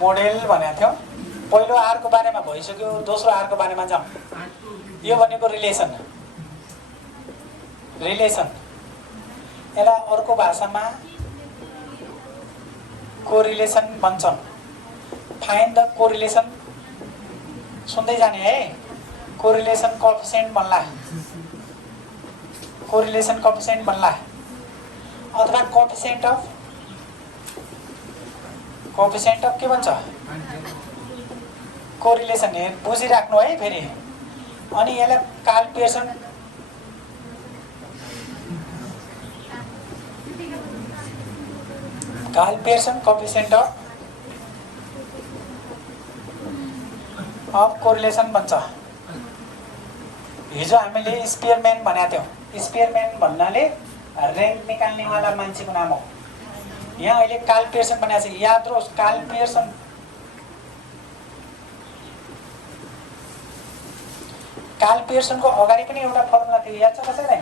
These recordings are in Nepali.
मोडेल भनेको थियो। पहिलो आरको बारेमा भइसक्यो, दोस्रो आरको बारेमा जाउँ। यो भनेको रिलेसन। यसलाई अर्को भाषामा कोरिलेसन भन्छन्। फाइन्ड द कोरिलेसन, सुन्दै जाने है। कोरिलेसन कोएफिसिएन्ट भन्ला, अथवा कोएफिसिएन्ट अफ के भन्छ, कोरिलेसन। बुझिराख्नु है फेरि। अनि यसलाई Karl Pearson coefficient of correlation भन्छ। हिजो हामीले स्पियरम्यान भनेको थियौँ। स्पियरम्यान भन्नाले र्याङ्क निकाल्नेवाला मान्छेको नाम हो। यहाँ अहिले कार्ल पियर्सन भनेको छ, याद रहोस्। कार्ल पियर्सनको अगाडि पनि एउटा फर्मुला थियो, याद छ कसैलाई?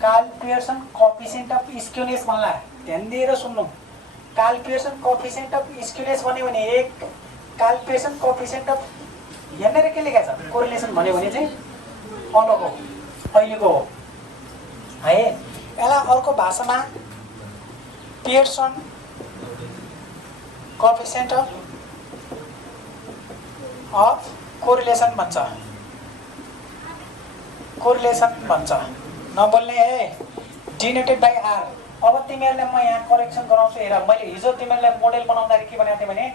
Karl Pearson coefficient of skewness भन्ला। ध्यान दिएर सुन्नु। Karl Pearson coefficient of skewness भन्यो भने एक, कार्ल पियर्सन कोएफिसिएन्ट अफ यहाँनिर के लेखेको छ, कोरिलेसन भन्यो भने चाहिँ अलग हो, अहिलेको हो है। यसलाई अर्को भाषामा पियर्सन कोएफिसिएन्ट अफ कोरिलेसन भन्छ। नबोल्ने है। Denoted by R. अब तिमीहरूलाई म यहाँ करेक्सन गराउँछु। हेर, मैले हिजो तिमीहरूलाई मोडेल बनाउँदाखेरि के भनेको थिएँ भने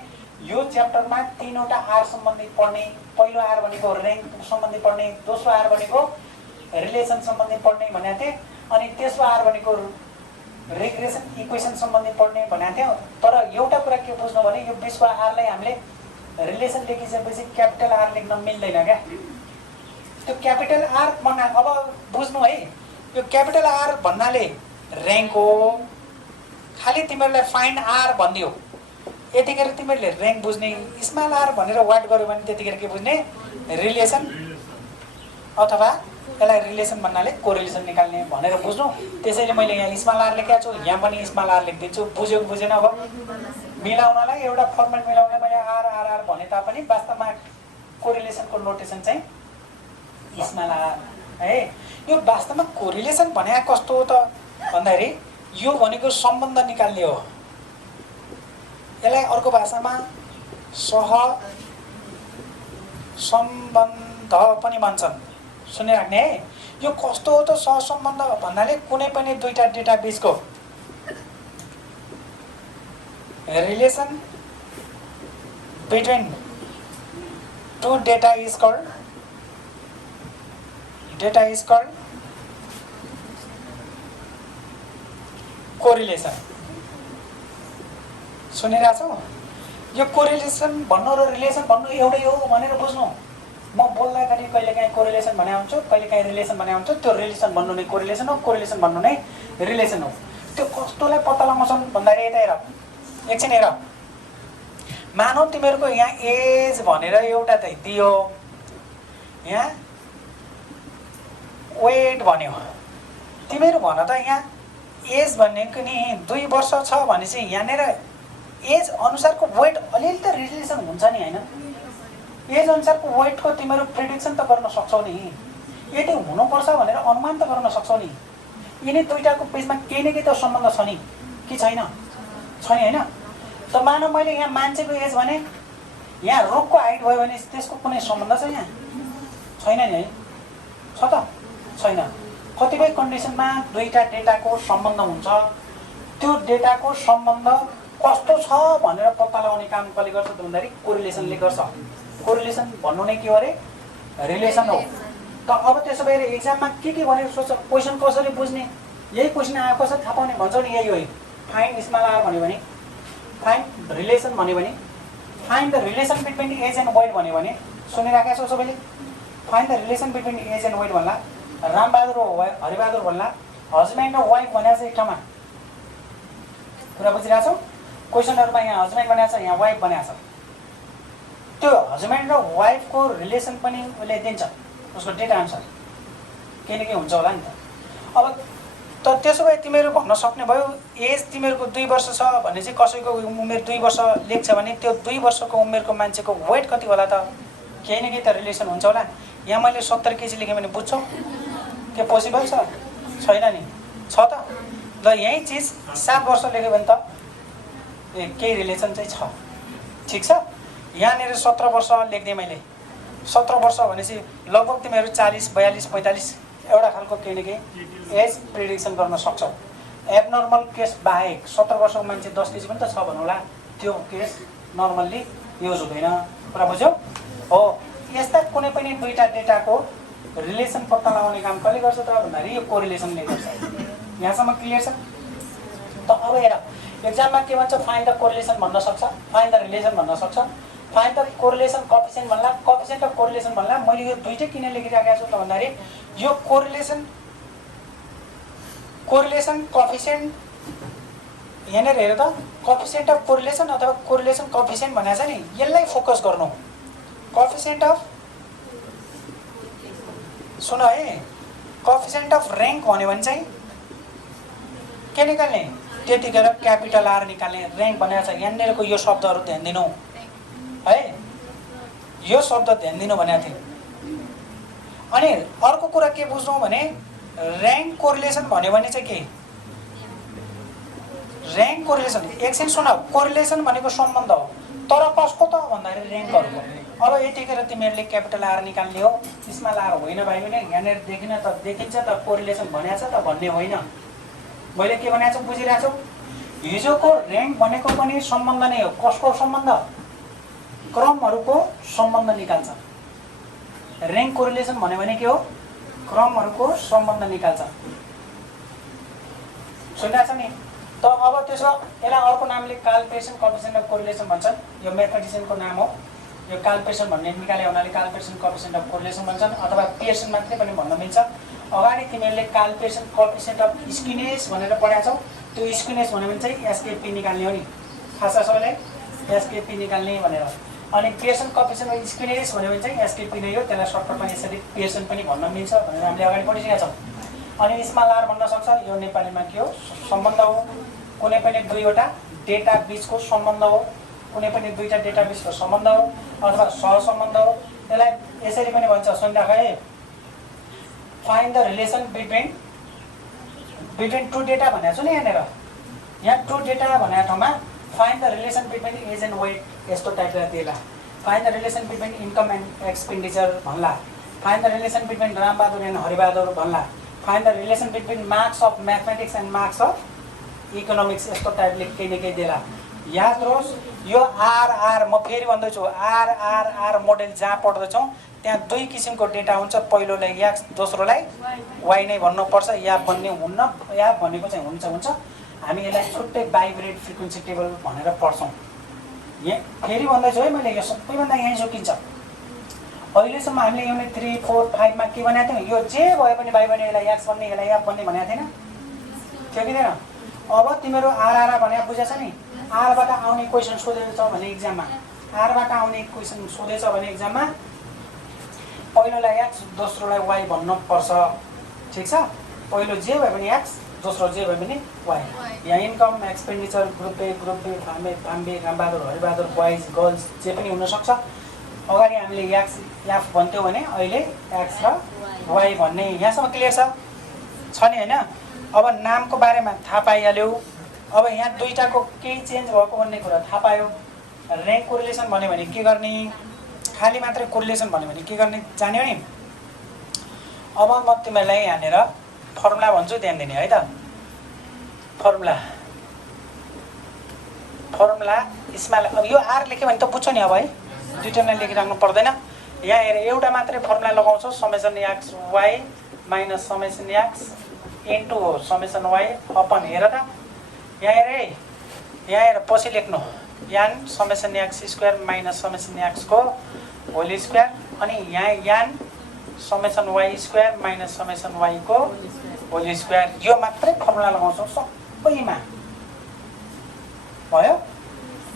यो च्याप्टरमा 3वटा आर सम्बन्धी पढ्ने। पहिलो आर भनेको र्याङ्क सम्बन्धी पढ्ने, दोस्रो आर भनेको रिलेसन सम्बन्धी पढ्ने भनेको थिएँ, अनि तेस्रो आर भनेको रिग्रेसन इक्वेसन सम्बन्धी पढ्ने भनेको थियौँ। तर एउटा कुरा के बुझ्नु भने यो 20 आरलाई हामीले रिलेसन लेखिसकेपछि क्यापिटल आर लेख्न मिल्दैन क्या। त्यो क्यापिटल आर भन्ना, अब बुझ्नु है, यो क्यापिटल आर भन्नाले र्याङ्क हो। खालि तिमीहरूलाई फाइन्ड आर भनिदियो, यतिखेर तिमीहरूले र्याङ्क बुझ्ने। स्मल आर भनेर वाट गर्यो भने त्यतिखेर के बुझ्ने, रिलेसन, अथवा यसलाई रिलेसन भन्नाले कोरिलेसन निकाल्ने भनेर बुझ्नु। त्यसैले मैले यहाँ स्मल आर लेखेको छु, यहाँ पनि स्मल आर लेखिदिन्छु। बुझ्यो कि बुझेन? अब मिलाउनलाई, एउटा फर्मेट मिलाउनलाई मैले आर आर आर भने तापनि वास्तवमा कोरिलेसनको नोटेसन चाहिँ स्मल आर है। यो वास्तवमा कोरिलेसन भने कस्तो हो त भन्दाखेरि यो भनेको सम्बन्ध निकाल्ने हो। यसलाई अर्को भाषामा सहसम्बन्ध पनि भन्छन्। सुनिराख्ने है। यो कस्तो हो त सहसम्बन्ध भन्नाले कुनै पनि दुईटा डेटा बीचको relation between two data is called correlation. सुनिरहेछौ? यो कोरिलेसन भन्नु र रिलेसन भन्नु एउटै हो भनेर बुझ्नु। म बोल्दाखेरि कहिलेकाहीँ कोरिलेसन भने हुन्छु, कहिलेकाहीँ रिलेसन भने हुन्छु। त्यो रिलेसन भन्नु नै कोरिलेसन हो, कोरिलेसन भन्नु नै रिलेसन हो। त्यो कस्तोलाई पत्ता लगाउँछन् भन्दाखेरि यता हेर, एकछिन हेर। मानौ तिमीहरूको यहाँ एज भनेर एउटा चाहिँ दियो, यहाँ वेट भन्यो। तिमीहरू भन त यहाँ एज भनेको नि 2 वर्ष छ भनेपछि यहाँनिर एज अनुसारको वेट अलिअलि त रिलेसन हुन्छ नि होइन? एज अनुसारको वेटको तिमीहरू प्रिडिक्सन त गर्न सक्छौ नि, यति हुनुपर्छ भनेर अनुमान त गर्न सक्छौ नि। यिनी दुईटाको बिचमा केही न केही त सम्बन्ध छ नि, कि छैन? छ नि होइन? त मानव मैले यहाँ मान्छेको एज भने यहाँ रुखको हाइट भयो भने त्यसको कुनै सम्बन्ध छ यहाँ? छैन नि है? छ त? छैन। कतिपय कन्डिसनमा दुईटा डेटाको सम्बन्ध हुन्छ। त्यो डेटाको सम्बन्ध कस्तो छ भनेर पत्ता लगाउने काम कसले गर्छ त भन्दाखेरि कोरिलेसनले गर्छ। कोरिलेसन भन्नु नै के हो अरे? रिलेसन हो। त अब त्यसो भएर एक्जाममा के भनेर सोच्छ, क्वेसन कसरी बुझ्ने? यही क्वेसन आएको कसरी थाहा पाउने भन्छौ नि, यही हो। फाइन्ड स्मल आर भन्यो भने, फाइन्ड रिलेसन भन्यो भने, find the relation between age and weight भन्यो भने, सुनिराखेको छौ सबैले? Find the relation between age and weight भन्ला, रामबहादुर हरिबहादुर भन्ला, हस्बेन्ड र वाइफ भनेको छ एक ठाउँमा। कुरा बुझिरहेछौ? क्वेसनहरुमा यहाँ हस्बेन्ड भनेको छ, यहाँ वाइफ भनेको छ। त्यो हस्बेन्ड र वाइफको रिलेसन पनि उसले दिन्छ उसको डेटा अनुसार, केही न केही हुन्छ होला नि त। अब त त्यसो भए तिमीहरू भन्न सक्ने भयो एज तिमीहरूको 2 वर्ष छ भने चाहिँ कसैको उमेर 2 वर्ष लेख्छ भने त्यो 2 वर्षको उमेरको मान्छेको वेट कति होला त? केही न केही त रिलेसन हुन्छ होला। यहाँ मैले 70 केजी लेखेँ भने बुझ्छौ? के पोसिबल छ? छैन नि, छ त? ल यही चिज 7 वर्ष लेख्यो भने त केही रिलेसन चाहिँ छ। ठिक छ। यहाँनिर 17 वर्ष लेख्दिएँ मैले। 17 वर्ष भनेपछि लगभग तिमीहरू 40, 42, 45 एउटा खालको केही न केही एज प्रिडिक्सन गर्न सक्छौ। एबनर्मल केस बाहेक 17 वर्षको मान्छे 10 केजी पनि त छ भन्नुहोला, त्यो केस नर्मल्ली युज हुँदैन। कुरा बुझ्यौ? हो, यस्ता कुनै पनि दुईटा डेटाको रिलेसन पत्ता लगाउने काम कसले गर्छ त भन्दाखेरि यो कोरिलेसनले गर्छ। यहाँसम्म क्लियर छ? त अब हेर, एक्जाममा के भन्छ? फाइन्ड द कोरिलेसन भन्न सक्छ, फाइन्ड द रिलेसन भन्न सक्छ, फाइन्ड द कोरिलेसन कोएफिसिएन्ट भन्ला, कोएफिसिएन्ट अफ कोरिलेसन भन्ला। मैले यो दुईटै किन लेखिराखेको छु त भन्दाखेरि यो कोरिलेसन कोएफिसिएन्ट यहाँनिर हेर त, कोएफिसिएन्ट अफ कोरिलेसन अथवा कोरिलेसन कोएफिसिएन्ट भनेको छ नि, यसलाई फोकस गर्नु। कोएफिसिएन्ट अफ, सुन है, कोएफिसिएन्ट अफ र्याङ्क भन्यो भने चाहिँ के निकाल्ने? त्यतिखेर क्यापिटल आर निकाल्ने। र्याङ्क भनेको छ यहाँनिरको यो शब्दहरू ध्यान दिनु है, यो शब्द ध्यान दिनु भनेको थिएँ। अनि अर्को कुरा के बुझ्नु भने र्याङ्क कोरिलेसन भन्यो भने चाहिँ के? र्याङ्क कोरिलेसन एकछिन सुन, कोरिलेसन भनेको सम्बन्ध हो, तर कसको त भन्दाखेरि र्याङ्कहरूको। अब यतिखेर तिमीहरूले क्यापिटल आर निकाल्ने हो, स्मल आर होइन भाइ बहिनी। यहाँनिर देखिन्छ त कोरिलेसन भनेको छ त भन्ने होइन। मैले के भनेको छु बुझिरहेको छौ? हिजोको र्याङ्क भनेको पनि सम्बन्ध नै हो। कसको सम्बन्ध? क्रमहरूको सम्बन्ध निकाल्छ। र्याङ्क कोरिलेसन भन्यो भने के हो? क्रमहरूको सम्बन्ध निकाल्छ। सुनिरहेछ नि? त अब त्यसो यसलाई अर्को नामले कार्ल पेयर्सन कोएफिसिएन्ट अफ कोरिलेसन भन्छन्। यो म्याथमेटिसियनको नाम हो। यो कार्ल पेयर्सन भन्ने निकाले हुनाले कार्ल पेयर्सन कोएफिसिएन्ट अफ कोरिलेसन भन्छन्, अथवा पेयर्सन मात्रै पनि भन्न मिल्छ। अगाडि तिमीहरूले कार्ल पेयर्सन कोएफिसिएन्ट अफ स्क्युनेस भनेर पढाएको छौ। त्यो स्क्युनेस भन्यो भने चाहिँ एसकेपी निकाल्ने हो नि, थाहा छ सबैलाई? एसकेपी निकाल्ने भनेर। अनि पेयर्सन कोएफिसिएन्ट अफ स्क्युनेस भन्यो भने चाहिँ एसकेपी नै हो। त्यसलाई सर्टकटमा यसरी पेयर्सन पनि भन्न मिल्छ भनेर हामीले अगाडि पढिसकेका छौँ। अनि स्मल आर भन्न सक्छ, यो नेपालीमा के हो? सम्बन्ध हो। कुनै पनि दुईवटा डेटा बिचको सम्बन्ध हो, कुनै पनि दुईटा डेटा बिचको सम्बन्ध हो अथवा सहसम्बन्ध हो। यसलाई यसरी पनि भन्छ, सुनिराख है, find the relation between two data भनेको छु नि यहाँनिर। यहाँ टु डेटा भनेको ठाउँमा find the relation between age and weight यस्तो टाइपले दिएला। Find the relation between income and expenditure भन्ला। Find the relation between Rambahadur and Haribahadur भन्ला। Find the relation between marks of mathematics and marks of economics यस्तो टाइपले केही न केही देला। याद रहोस्, यो आर म फेरि भन्दैछु, आर मोडेल जहाँ पढ्दैछौँ त्यहाँ दुई किसिमको डेटा हुन्छ। पहिलोलाई एक्स, दोस्रोलाई वाइ नै भन्नुपर्छ। या भन्ने हुन्न, या भनेको चाहिँ हुन्छ। हामी यसलाई छुट्टै बाइब्रेड फ्रिक्वेन्सी टेबल भनेर पढ्छौँ। यहाँ फेरि भन्दैछु है मैले, यो सबैभन्दा यहीँ जोकिन्छ। अहिलेसम्म हामीले युनिट 3, 4, 5 मा के भनेको थियौँ? यो जे भयो पनि भाइ बहिनी यसलाई एक्स भन्ने, यसलाई एफ भन्ने भनेको थिएन? थियो कि थिएन? अब तिमीहरू आर भने बुझेछ नि? आरबाट आउने क्वेसन सोधेछ भने एक्जाममा, आरबाट आउने क्वेसन सोधेछ भने एक्जाममा पहिलोलाई एक्स, दोस्रोलाई वाइ भन्नुपर्छ। ठिक छ? पहिलो जे भयो भने एक्स, दोस्रो जे भयो भने वाइ। यहाँ इन्कम, एक्सपेन्डिचर, ग्रुप ए, फाम्बे, रामबहादुर, हरिबहादुर, बोइज, गर्ल्स जे पनि हुनसक्छ। अगाडि हामीले एक्स एफ भन्थ्यौँ भने अहिले एक्स र वाइ भन्ने। यहाँसम्म क्लियर छ नि होइन? अब नामको बारेमा थाहा पाइहाल्यो। अब यहाँ दुईटाको केही चेन्ज भएको भन्ने कुरा थाहा पायो। र्याङ्क कोरिलेसन भन्यो भने के गर्ने? खाली मात्रै कोरिलेसन भन्यो भने के गर्ने जान्यो नि? अब म तिमीहरूलाई यहाँनिर फर्मुला भन्छु, ध्यान दिने है त। फर्मुला स्मल, अब यो आर लेख्यो भने त बुझ्छौ नि अब है, दुईटैलाई लेखिराख्नु पर्दैन। यहाँ हेर, एउटा मात्रै फर्मुला लगाउँछौ, summation X Y minus summation X into summation Y upon. हेर त यहाँ हेर पछि लेख्नु, n summation X square minus summation X को होल स्क्वायर। अनि यहाँ n summation Y square minus summation Y को होल स्क्वायर। यो मात्रै फर्मुला लगाउँछौ सबैमा, भयो?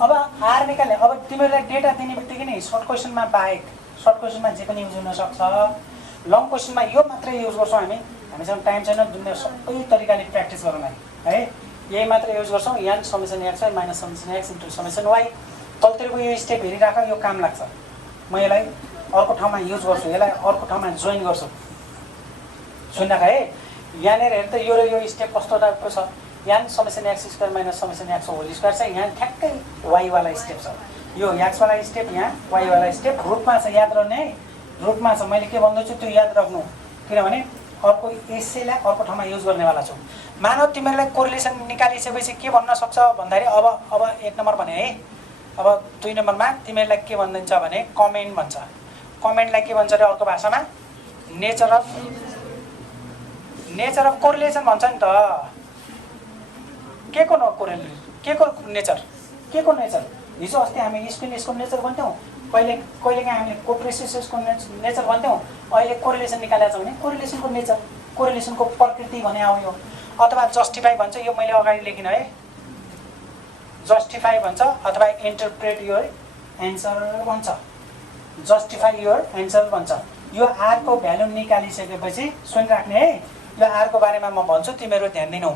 अब आर निकाल्ने। अब तिमीहरूलाई डेटा दिने बित्तिकै नै सर्ट क्वेसनमा बाहेक, सर्ट क्वेसनमा जे पनि युज हुनसक्छ, लङ क्वेसनमा यो मात्रै युज गर्छौँ हामी। हामीसँग टाइम छैन दुनियाँ सबै तरिकाले प्र्याक्टिस गरौँ है। यही मात्र युज गर्छौँ, n summation x y minus summation x into summation y। तलतिरको यो स्टेप हेरिराख, यो काम लाग्छ। म यसलाई अर्को ठाउँमा युज गर्छु, यसलाई अर्को ठाउँमा जोइन गर्छु। सुनिराख है, यहाँनिर हेर्नु त यो र यो स्टेप कस्तो टाइपको छ। n summation x square minus summation x whole square छ, यहाँ ठ्याक्कै y वाला स्टेप छ। यो x वाला स्टेप, यहाँ y वाला स्टेप रुटमा छ, याद रहने है, रुटमा छ। मैले के भन्दैछु त्यो याद राख्नु, किनभने अर्को यसैलाई अर्को ठाउँमा युज गर्नेवाला छु। मानव तिमीहरूलाई कोरिलेसन निकालिसकेपछि के भन्न सक्छ भन्दाखेरि अब 1 नम्बर भने है, अब 2 नम्बरमा तिमीहरूलाई के भनिदिन्छ भने कमेन्ट भन्छ। कमेन्टलाई के भन्छ अरे अर्को भाषामा नेचर अफ कोरिलेसन भन्छ नि त। के को नेचर, के को नेचर? हिजो अस्ति हामी स्पिनेसको नेचर भन्थ्यौँ, कहिलेकाहीँ हामीले कोप्रेसिसको नेचर भन्थ्यौँ, अहिले कोरिलेसन निकालेको छ भने कोरिलेसनको नेचर, कोरिलेसनको प्रकृति भने आयो। अथवा जस्टिफाई भन्छ, यो मैले अगाडि लेखिनँ है, जस्टिफाई भन्छ अथवा इन्टरप्रेट योर एन्सर भन्छ, जस्टिफाई योर एन्सर भन्छ। यो आरको भ्यालु निकालिसकेपछि सुनिराख्ने है, यो आरको बारेमा म भन्छु, तिमीहरू ध्यान दिनौ।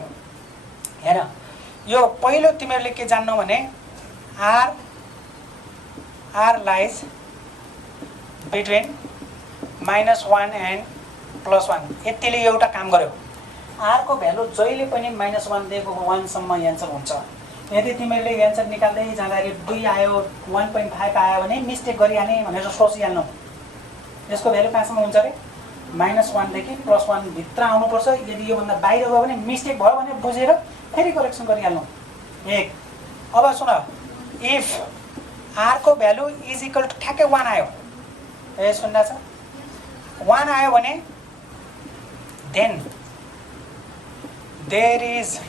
हेर, यो पहिलो तिमीहरूले के जान्नौ भने आर लाइज बिट्विन -1 एन्ड +1। यतिले एउटा काम गर्यो, आरको भ्यालु जहिले पनि -1 दिएको 1 सम्म एन्सर हुन्छ। यदि तिमीहरूले एन्सर निकाल्दै जाँदाखेरि 2 आयो, 1.5 आयो भने मिस्टेक गरिहाल्ने भनेर सोचिहाल्नु। यसको भ्यालु कहाँसम्म हुन्छ अरे? -1 देखि +1 भित्र आउनुपर्छ। यदि योभन्दा बाहिर गयो भने मिस्टेक भयो भने बुझेर फेरि करेक्सन गरिहाल्नु। 1। अब सुन, इफ आरको भ्यालु इज इक्वल टु ठ्याक्कै 1 आयो, ए सुन्दा छ, 1 आयो भने then there is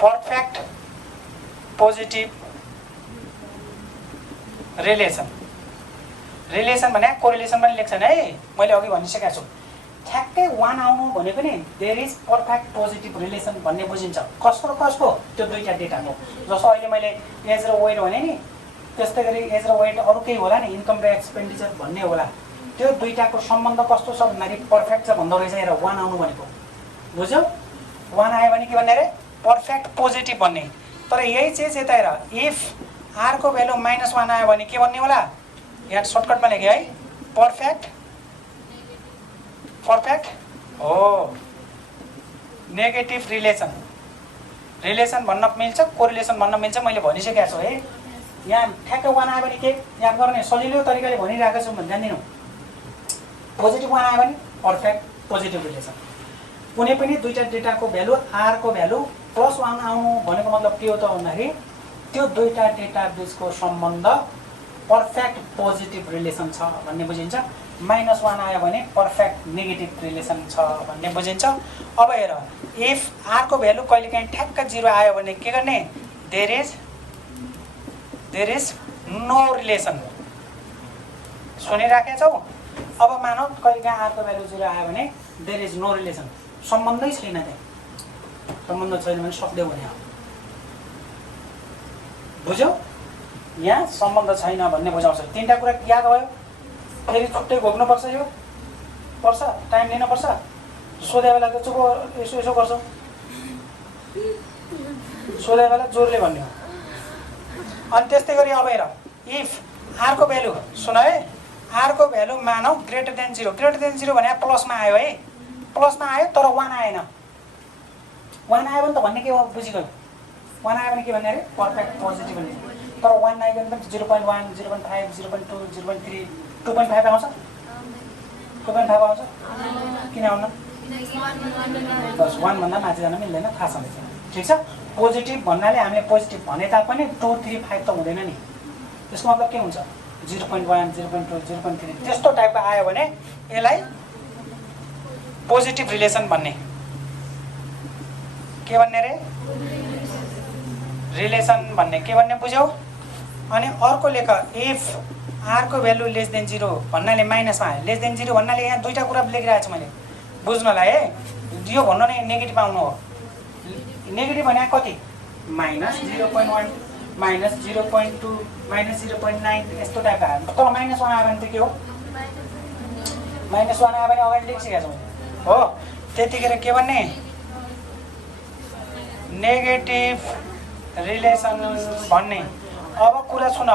perfect positive relation. Relation भने कोरिलेसन पनि लेख्छन् है, मैले अघि भनिसकेको छु। ठ्याक्कै 1 आउनु भनेको नि there is perfect positive relation भन्ने बुझिन्छ। कसको? त्यो दुईटा डेटाको। जस्तो अहिले मैले एज र वेट भने नि, त्यस्तै गरी एज र वेट अरू केही होला नि, इन्कम र एक्सपेन्डिचर भन्ने होला। त्यो दुईटाको सम्बन्ध कस्तो छ भन्दाखेरि पर्फेक्ट छ भन्दो रहेछ। हेर, 1 आउनु भनेको बुझ्यौ? 1 आयो भने के भन्ने अरे? पर्फेक्ट पोजिटिभ भन्ने। तर यही चिज यता हेर, इफ आरको भ्यालु -1 आयो भने के भन्ने होला? यहाँ सर्टकटमा लेखेँ है, पर्फेक्ट हो नेगेटिभ रिलेसन भन्न मिल्छ, कोरिलेसन भन्न मिल्छ। मैले भनिसकेको छु है, यहाँ ठ्याक्कै 1 आयो भने के याद गर्ने, सजिलो तरिकाले भनिरहेको छु भने जान्दिनौ। पोजिटिभ 1 आयो भने पर्फेक्ट पोजिटिभ रिलेसन। कुनै पनि दुईटा डेटाको भ्यालु, आरको भ्यालु +1 आउनु भनेको मतलब के हो त भन्दाखेरि त्यो दुईटा डेटा बिचको सम्बन्ध पर्फेक्ट पोजिटिभ रिलेसन छ भन्ने बुझिन्छ। -1 आयो भने पर्फेक्ट नेगेटिभ रिलेसन छ भन्ने बुझिन्छ। अब हेर, इफ आरको भ्यालु कहिलेकाहीँ ठ्याक्क 0 आयो भने के गर्ने? There is no relation. सुनिराखेका छौ? अब मानौ कहिलेकाहीँ आरको भ्यालु 0 आयो भने देयर इज नो रिलेसन, सम्बन्धै छैन। त्यहाँ सम्बन्ध छैन भने सक्दैौ भने हो, बुझ्यौ? यहाँ सम्बन्ध छैन भन्ने बुझाउँछ। 3टा कुरा याद भयो, फेरि छुट्टै घोक्नुपर्छ, यो पर्छ, टाइम लिनुपर्छ। सोधे बेला त चुप यसो गर्छौ, सोधे बेला जोरले भन्ने हो। अनि त्यस्तै गरी अब हेर, इफ आरको भ्यालु सुन है, आरको भ्यालु मानौ ग्रेटर देन 0। ग्रेटर देन 0 भने प्लसमा आयो है, प्लसमा आयो तर 1 आएन। 1 आयो भने त भन्ने के हो बुझिगयो? 1 आयो भने के भन्ने अरे? पर्फेक्ट पोजिटिभ भन्ने। तर 1 नआइकन पनि 0.1, 0.5, 0.2, 0.3, 2.5 आउँछ? 2.5 आउँछ? किन आउन? बस 1 भन्दा माथि जान मिल्दैन, थाहा छ। ठिक छ? पोजिटिभ भन्नाले हामीले पोजिटिभ भने तापनि 2, 3, 5 त हुँदैन नि। त्यसको मतलब के हुन्छ? 0.1, 0.2, 0.3 त्यस्तो टाइपको आयो भने यसलाई पोजिटिभ रिलेसन भन्ने। के भन्ने रे? रिलेसन भन्ने। के भन्ने बुझ्यौ? अनि अर्को लेख, इफ आरको भ्यालु लेस देन 0 भन्नाले माइनसमा आयो। लेस देन 0 भन्नाले यहाँ दुईटा कुरा लेखिरहेको छु मैले बुझ्नलाई है। यो भन्नु नै नेगेटिभ आउनु हो। नेगेटिभ भने कति? -0.1, -0.2, -0.9 यस्तो टाइपको आयो। तर -1 आयो भने त के हो? -1 आयो भने अगाडि लेखिसकेका छौँ हो। त्यतिखेर के भन्ने नेगेटिभ रिलेसन भन्ने। अब कुरा सुन,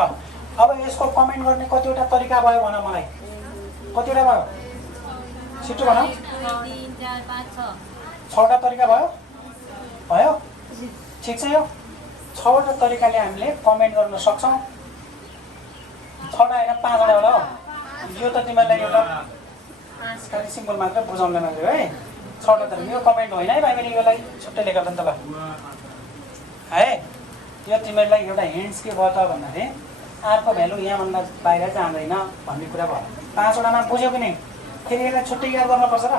अब यसको कमेन्ट गर्ने कतिवटा तरिका भयो भन मलाई, कतिवटा भयो छिटो भन। 6वटा तरिका भयो भयो ठिक छ। यो 6वटा तरिकाले हामीले कमेन्ट गर्न सक्छौँ। 6वटा होइन 5वटा होला हो। यो त तिमीलाई एउटा खालि सिम्बल मात्र बुझाउन मात्रै है। 6वटा तरिका यो कमेन्ट होइन है भाइ बहिनी, यसलाई छुट्टै लेखेर त ल है। यो तिमीलाई एउटा हिन्ट्स के भयो त भन्दाखेरि आरको भ्यालु यहाँभन्दा बाहिर जाँदैन भन्ने कुरा भयो। 5वटामा बुझ्यो कि नै? फेरि यसलाई छुट्टै याद गर्नुपर्छ र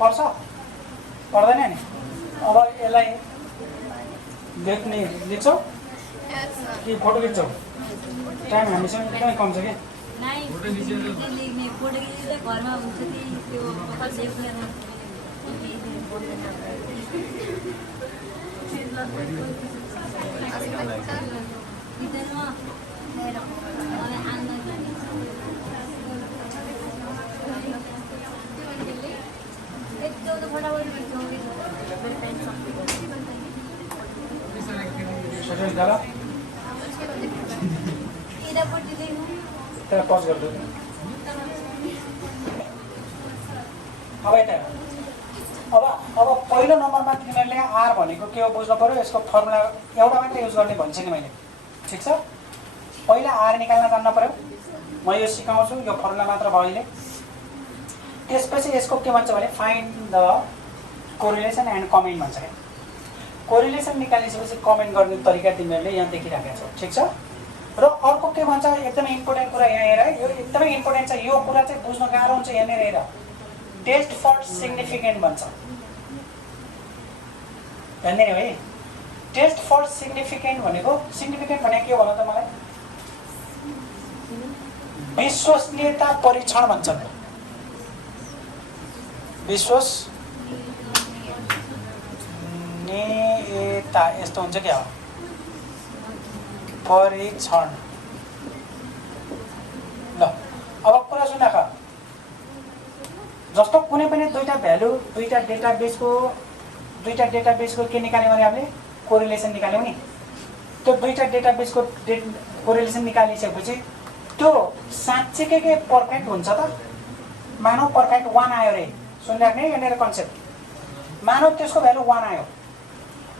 पर्छ पर्दैन नि। अब यसलाई लेख्ने लेख्छौ कि फोटो खिच्छौ? टाइम हामीसँग एकदमै कम छ कि। त्यसलाई पज गर्छु। अब यता अब पहिलो नम्बरमा तिमीहरूले आर भनेको के हो बुझ्नु पऱ्यो। यसको फर्मुला एउटा मात्रै युज गर्ने भनिसकेँ मैले, ठिक छ। पहिला आर निकाल्न जान्न पऱ्यो। म यो सिकाउँछु, यो फर्मुला मात्र भयो अहिले। त्यसपछि यसको के भन्छ भने find the correlation and comment भन्छ क्या। कोरिलेसन निकालिसकेपछि कमेन्ट गर्ने तरिका तिमीहरूले यहाँ देखिराखेका छौ, ठिक छ। र अर्को के भन्छ, एकदमै इम्पोर्टेन्ट कुरा यहाँ हेर है, यो एकदमै इम्पोर्टेन्ट छ। यो कुरा चाहिँ बुझ्न गाह्रो हुन्छ। यहाँनिर हेर, टेस्ट फर सिग्निफिकेन्ट भन्छ। हेर्ने है, टेस्ट फर सिग्निफिकेन्ट भनेको, सिग्निफिकेन्ट भनेको के हो भन त मलाई? विश्वसनीयता परीक्षण भन्छन्। विश्वसनीयता यस्तो हुन्छ क्या हो, परीक्षण। ल अब कुरा सुन, जस्तो कुनै पनि दुईटा भ्यालु, दुईटा डेटाबेसको के निकाल्यौँ भने हामीले कोरिलेसन निकाल्यौँ नि। त्यो दुईटा डेटाबेसको कोरिलेसन निकालिसकेपछि त्यो साँच्चीकै के पर्फेक्ट हुन्छ त? मानौ पर्फेक्ट 1 आयो रे, सुनिराख्ने यहाँनिर कन्सेप्ट। मानौ त्यसको भ्यालु 1 आयो।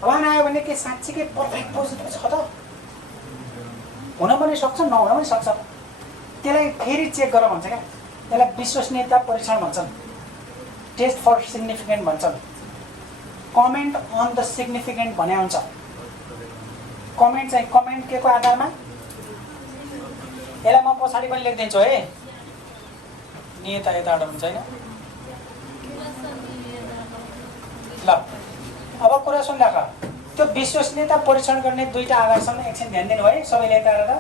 1 आयो भने के साँच्चीकै पर्फेक्ट पोजिटिभ छ त? हुन पनि सक्छ, नहुन पनि सक्छ। त्यसलाई फेरि चेक गर भन्छ क्या। त्यसलाई विश्वसनीयता परीक्षण भन्छन्, टेस्ट फर सिग्निफिकेन्ट भन्छन्। कमेन्ट अन द सिग्निफिकेन्ट भने हुन्छ। कमेन्ट चाहिँ कमेन्ट के को आधारमा? यसलाई म पछाडि पनि लेखिदिन्छु है। नियता यताबाट हुन्छ होइन। ल अब कुरा सुनिराख, त्यो विश्वसनीयता परीक्षण गर्ने दुईटा आधार छन्। एकछिन ध्यान दिनु है सबैले। यता हेरेर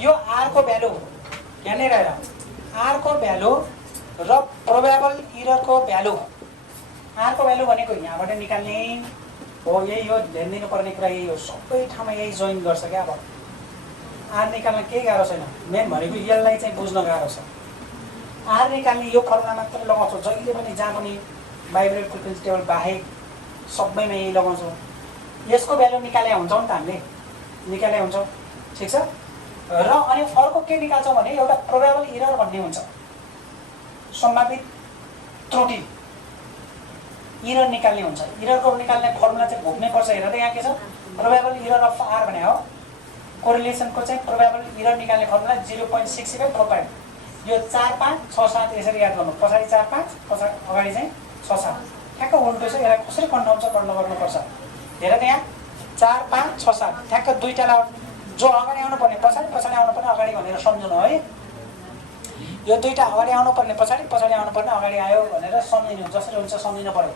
यो आरको भ्यालु यहाँनिर हेर, आरको भ्यालु र प्रोबेबल इररको भ्यालु। आरको भ्यालु भनेको यहाँबाट निकाल्ने हो, यही हो। ध्यान दिनुपर्ने कुरा यही हो, सबै ठाउँमा यही जोइन गर्छ क्या। अब आर निकाल्न केही गाह्रो छैन। मेन भनेको यसलाई चाहिँ बुझ्न गाह्रो छ। आर निकाल्ने यो फर्मुला मात्र लगाउँछौँ जहिले पनि, जहाँ पनि भाइब्रेट फ्रिक्वेन्सी टेबल बाहेक सबैमा यही लगाउँछौँ। यसको भ्यालु निकाले हुन्छौँ नि त, हामीले निकाले हुन्छौँ, ठिक छ। र अनि अर्को के निकाल्छौँ भने एउटा प्रोबेबल इरर भन्ने हुन्छ, सम्भावित त्रुटि। इरर निकाल्ने हुन्छ। इररको निकाल्ने फर्मुला चाहिँ घुम्नै पर्छ। हेर त यहाँ के छ, प्रोबेबल इरर अफ आर भने हो। कोरिलेसनको चाहिँ प्रोबेबल इरर निकाल्ने फर्मुला 0.6545। यो 4 5 6 7 यसरी याद गर्नु। पछाडि 4 5 पछाडि अगाडि चाहिँ 6 7। ठ्याक्क उल्टो छ। यसलाई कसरी कन्ट्रोल गर्नुपर्छ। हेर त यहाँ 4 5 6 7 ठ्याक्क दुईटालाई जो अगाडि आउनुपर्ने पछाडि आउनुपर्ने अगाडि भनेर सम्झनु है। यो दुईटा अगाडि आउनुपर्ने पछाडि आउनुपर्ने अगाडि आयो भनेर सम्झिनु। जसरी हुन्छ सम्झिनु पर्यो।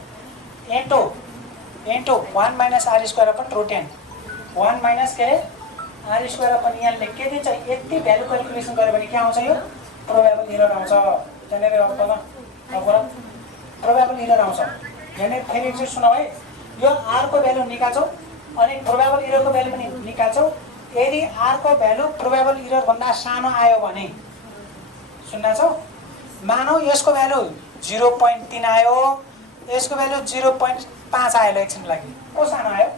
Into 1 minus R square upon √10। 1 minus के अरे आर स्क्वायर अपन यहाँले के दिन्छ, यति भ्यालु क्यालकुलेसन गर्यो भने के आउँछ, यो प्रोबेबल इरर आउँछ। त्यहाँनिर प्रोबेबल इरर आउँछ। यहाँनिर फेरि एकचोटि सुनौ है, यो आरको भ्यालु निकाल्छौ अनि प्रोबेबल इररको भ्यालु पनि निकाल्छौ। यदि आरको भ्यालु प्रोबेबल इरर भन्दा सानो आयो भने, सुन्ना छौ, मानौ यसको भ्यालु 0.3 आयो, यसको भ्यालु 0.5 आयो, एकछिनको लागि को सानो आयो?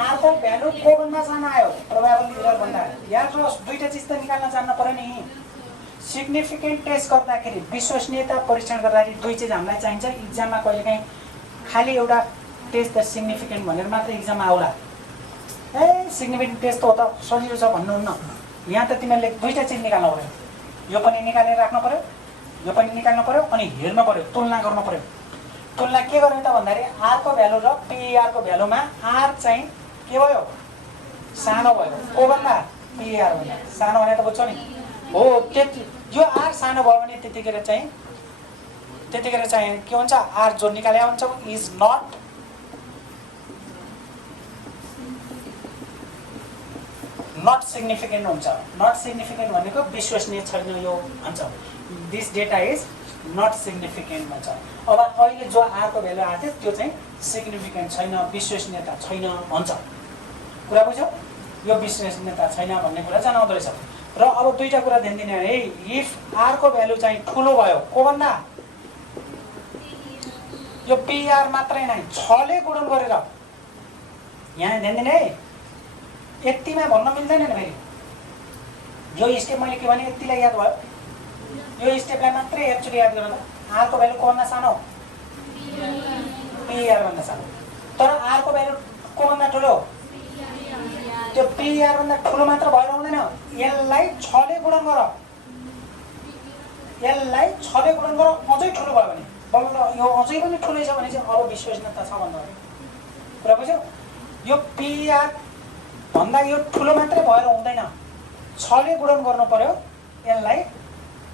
आरको भ्यालु कोभन्दा सानो आयो प्रोबेबल इरर भन्दा। याद रहोस्, दुईटा चिज त निकाल्न जान्न पर्यो नि। सिग्निफिकेन्ट टेस्ट गर्दाखेरि, विश्वसनीयता परीक्षण गर्दाखेरि दुई चिज हामीलाई चाहिन्छ। इक्जाममा कहिलेकाहीँ खालि एउटा टेस्ट द सिग्निफिकेन्ट भनेर मात्र इक्जाममा आउला। सिग्निफिकेन्ट टेस्ट हो त सजिलो छ भन्नुहुन्न। यहाँ त तिमीहरूले दुईटा चिज निकाल्नु पर्यो, यो पनि निकालेर राख्नु पर्यो, यो पनि निकाल्नु पर्यो, अनि हेर्नु पर्यो, तुलना गर्नु पर्यो। तुलना के गर्ने त भन्दाखेरि आरको भ्यालु र पिइआरको भ्यालुमा आर चाहिँ के भयो? सानो भयो। कोभन्दा? पिइआर भन्दा सानो भने त बुझ्छौ नि हो। त्यति यो आर सानो भयो भने त्यतिखेर चाहिँ के हुन्छ? आर जो निकाले हुन्छ इज नट सिग्निफिकेन्ट हुन्छ। नट सिग्निफिकेन्ट भनेको विश्वसनीय छैन यो भन्छ। This data is not significant भन्छ। अब अहिले जो आरको भ्यालु आएको थियो त्यो चाहिँ सिग्निफिकेन्ट छैन, विश्वसनीयता छैन भन्छ। कुरा बुझ्यौ? यो विश्वसनीयता छैन भन्ने कुरा जनाउँदो रहेछ। र अब दुईटा कुरा ध्यान दिने है। इफ आरको भ्यालु चाहिँ ठुलो भयो कोभन्दा, यो पिआर मात्रै नै 6 ले गुणन गरेर, यहाँ ध्यान दिने है, यतिमा भन्न मिल्दैन नि फेरि। यो स्टेप मैले के भने यतिलाई याद भयो, यो स्टेपलाई मात्रै एकचोटि याद गर्नु त। आरको भ्यालु कोभन्दा सानो? पिआर भन्दा सानो। तर आरको भ्यालु कोभन्दा ठुलो? त्यो पिआर भन्दा ठुलो मात्र भएर हुँदैन, यसलाई 6 ले गुणन गर, यसलाई 6 ले गुणन गर, अझै ठुलो भयो भने बल्ल यो अझै पनि ठुलै छ भने चाहिँ अब विश्वसनीयता छ भन्दा हो। कुरा बुझ्यौ? यो पिआर भन्दा यो ठुलो मात्रै भएर हुँदैन, 6 ले गुणन गर्नु पर्यो यसलाई।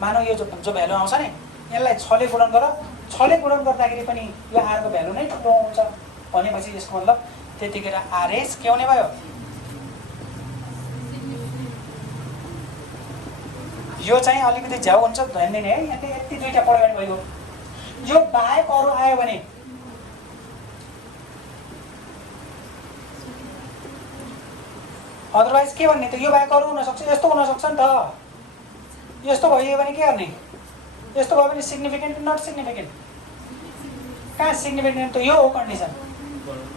मानौ यो जो भ्यालु आउँछ नि, यसलाई 6 ले गुणन गर। 6 ले गुणन गर्दाखेरि पनि यो आरको भ्यालु नै ठुलो हुन्छ भनेपछि यसको मतलब त्यतिखेर आरएस के हुने भयो? यो चाहिँ अलिकति झ्याउ हुन्छ, ध्यान दिने है। यहाँले यति दुईटा पढ्यो भने भयो। यो बाहेक अरू आयो भने अदरवाइज के भन्ने त? यो बाहेक अरू हुनसक्छ, यस्तो हुनसक्छ नि त। यस्तो भयो भने के गर्ने? यस्तो भयो भने सिग्निफिकेन्ट नट सिग्निफिकेन्ट? कहाँ सिग्निफिकेन्ट त यो हो कन्डिसन।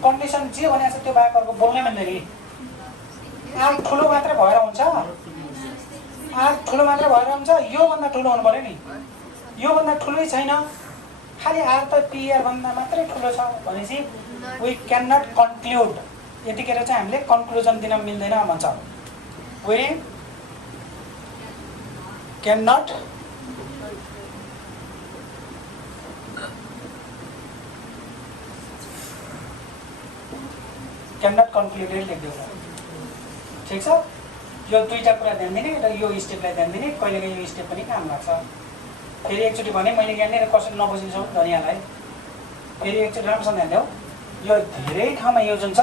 कन्डिसन जे भनेको छ त्यो बाहेक अरूको बोल्नै भन्दाखेरि आर ठुलो मात्र भएर हुन्छ, आर ठुलो मात्र भएर हुन्छ, योभन्दा ठुलो हुनु पर्यो नि। योभन्दा ठुलै छैन, खालि आर त पिआर भन्दा मात्रै ठुलो छ भनेपछि वी क्यान नट कन्क्लुड। यतिखेर चाहिँ हामीले कन्क्लुजन दिन मिल्दैन भन्छ। वी क्यान नट कन्क्लुडेड लेख्दिउँ। ठिक छ? यो दुईटा कुरा ध्यान दिने र यो स्टेपलाई ध्यान दिने। कहिलेकाहीँ यो स्टेप पनि काम लाग्छ। फेरि एकचोटि भने मैले यहाँनिर कसरी नबुझिन्छ धनियालाई, फेरि एकचोटि राम्रोसँग ध्यान देऊ। यो धेरै ठाउँमा यो जुन छ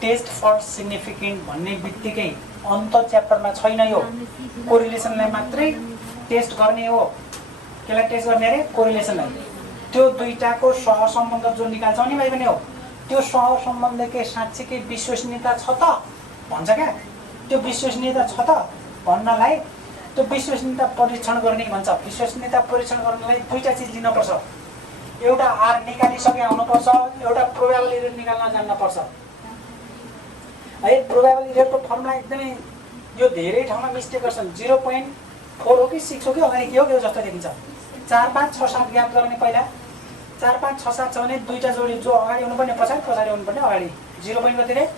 टेस्ट फर सिग्निफिकेन्ट भन्ने बित्तिकै अन्त च्याप्टरमा छैन। यो कोरिलेसनलाई मात्रै टेस्ट गर्ने हो। केलाई टेस्ट गर्ने अरे? कोरिलेसनलाई। त्यो दुईटाको सहसम्बन्ध जो निकाल्छौ नि भाइ पनि हो, त्यो सहसम्बन्धकै साँच्चीकै विश्वसनीयता छ त भन्छ क्या। त्यो विश्वसनीयता छ त भन्नलाई त्यो विश्वसनीयता परीक्षण गर्ने भन्छ। विश्वसनीयता परीक्षण गर्नलाई दुईटा चिज लिनुपर्छ। एउटा आर निकालिसके आउनुपर्छ, एउटा प्रोबेबल इरर निकाल्न जान्नुपर्छ है। प्रोबेबल इररको फर्मुला एकदमै यो धेरै ठाउँमा मिस्टेक गर्छन्। 0.4 हो कि 6 हो कि अगाडि के हो के जस्तो देखिन्छ। 4, 5, 6, 7 ज्ञात गर्ने पहिला। 4, 5, 6, 7 छ भने दुईटा जोडी, जो अगाडि हुनुपर्ने पछाडि, पछाडि हुनुपर्ने अगाडि। 0 पोइन्ट कति रे?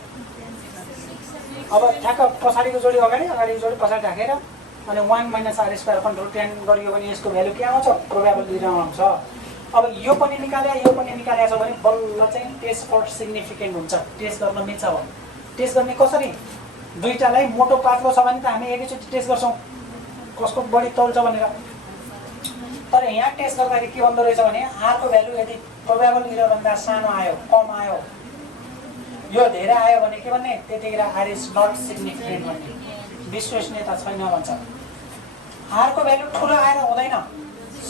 अब ठ्याक्क पछाडिको जोडी अगाडि, अगाडिको जोडी पछाडि राखेर अनि 1 - r² अपॉन √10 गरियो भने यसको भ्यालु के आउँछ? प्रोबेबल इरर आउँछ। अब यो पनि निकाले, यो पनि निकालेको छ भने बल्ल चाहिँ टेस्ट फर सिग्निफिकेन्ट हुन्छ। टेस्ट गर्न मिल्छ। अब टेस्ट गर्ने कसरी? दुईटालाई मोटो पातलो छ भने त हामी एकैचोटि टेस्ट गर्छौँ कसको बढी तौल छ भनेर। तर यहाँ टेस्ट गर्दाखेरि के भन्दो रहेछ भने आरको भ्यालु यदि प्रोबेबल इरर भन्दा सानो आयो, कम आयो, यो धेरै आयो भने के भन्ने? त्यतिखेर आर इज नट सिग्निफिकेन्ट भन्ने। विश्वसनीयता छैन भन्छ। आरको भ्यालु ठुलो आएर हुँदैन,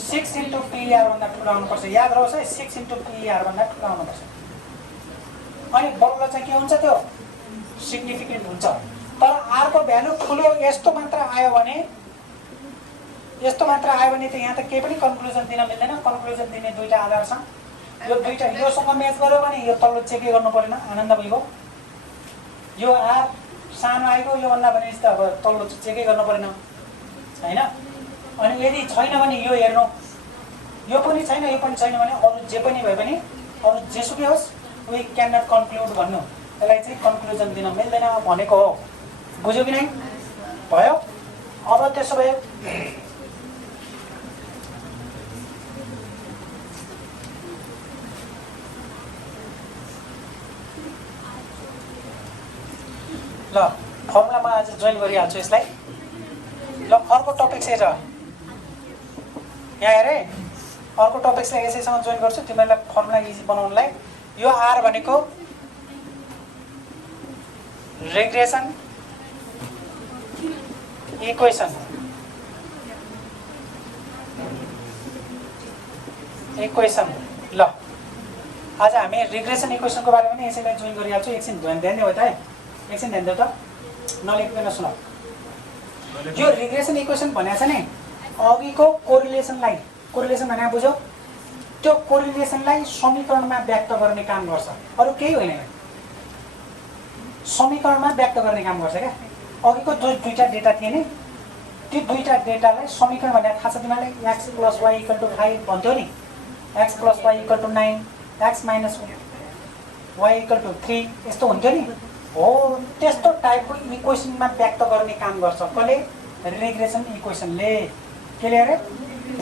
6 इन्टु पिआर भन्दा ठुलो आउनुपर्छ। याद रहोस् है, 6 इन्टु पिआर भन्दा ठुलो आउनुपर्छ। अनि बल्ल चाहिँ के हुन्छ? त्यो सिग्निफिकेन्ट हुन्छ। तर आरको भ्यालु ठुलो यस्तो मात्र आयो भने यस्तो मात्र आयो भने त यहाँ त केही पनि कन्क्लुजन दिन मिल्दैन। कन्क्लुजन दिने दुईटा आधार छ। यो दुईटा योसँग म्याच गर्यो भने यो तल्लो चेकै गर्नु परेन। आनन्द भइगयो। यो आर सानो आएको यो भन्दा भनेपछि त अब तल्लो चेकै गर्नु परेन हैन। अनि यदि छैन भने यो हेर्नु, यो पनि छैन यो पनि छैन भने अरू जे पनि भए पनि अरू जेसुकै होस् वी क्यान नट कन्क्लुड भन्नु। यसलाई चाहिँ कन्क्लुजन दिन मिल्दैन भनेको हो। बुझ्यो कि नै? भयो। अब त्यसो भए ल फर्मुलामा आज जोइन गरिहाल्छु यसलाई। ल अर्को टपिक चाहिँ छ यहाँ हेरे, अर्को टपिक्सलाई यसैसँग जोइन गर्छु तिमीहरूलाई फर्मुला इजी बनाउनलाई। यो आर भनेको रिग्रेसन इक्वेसन ल आज हामी रिग्रेसन इक्वेसनको बारेमा पनि यसैलाई जोइन गरिहाल्छु। एकछिन ध्यान दियो त है, एकछिन ध्यान दियो त, नलेखिकन सुन। यो रिग्रेसन इक्वेसन भनेको छ नि अघिको कोरिलेसनलाई, कोरिलेसन भने बुझ्यौ? त्यो कोरिलेसनलाई समीकरणमा व्यक्त गर्ने काम गर्छ, अरू केही होइन। समीकरणमा व्यक्त गर्ने काम गर्छ क्या। अघिको जो दुईटा डेटा थिए नि त्यो दुईटा डेटालाई समीकरण भनेर थाहा छ तिमीलाई? x + y = 5 भन्थ्यो नि, x + y = 9, x - y = 3 यस्तो हुन्थ्यो नि। हो त्यस्तो टाइपको इक्वेसनमा व्यक्त गर्ने काम गर्छ कसले? रिग्रेसन इक्वेसनले। केले अरे?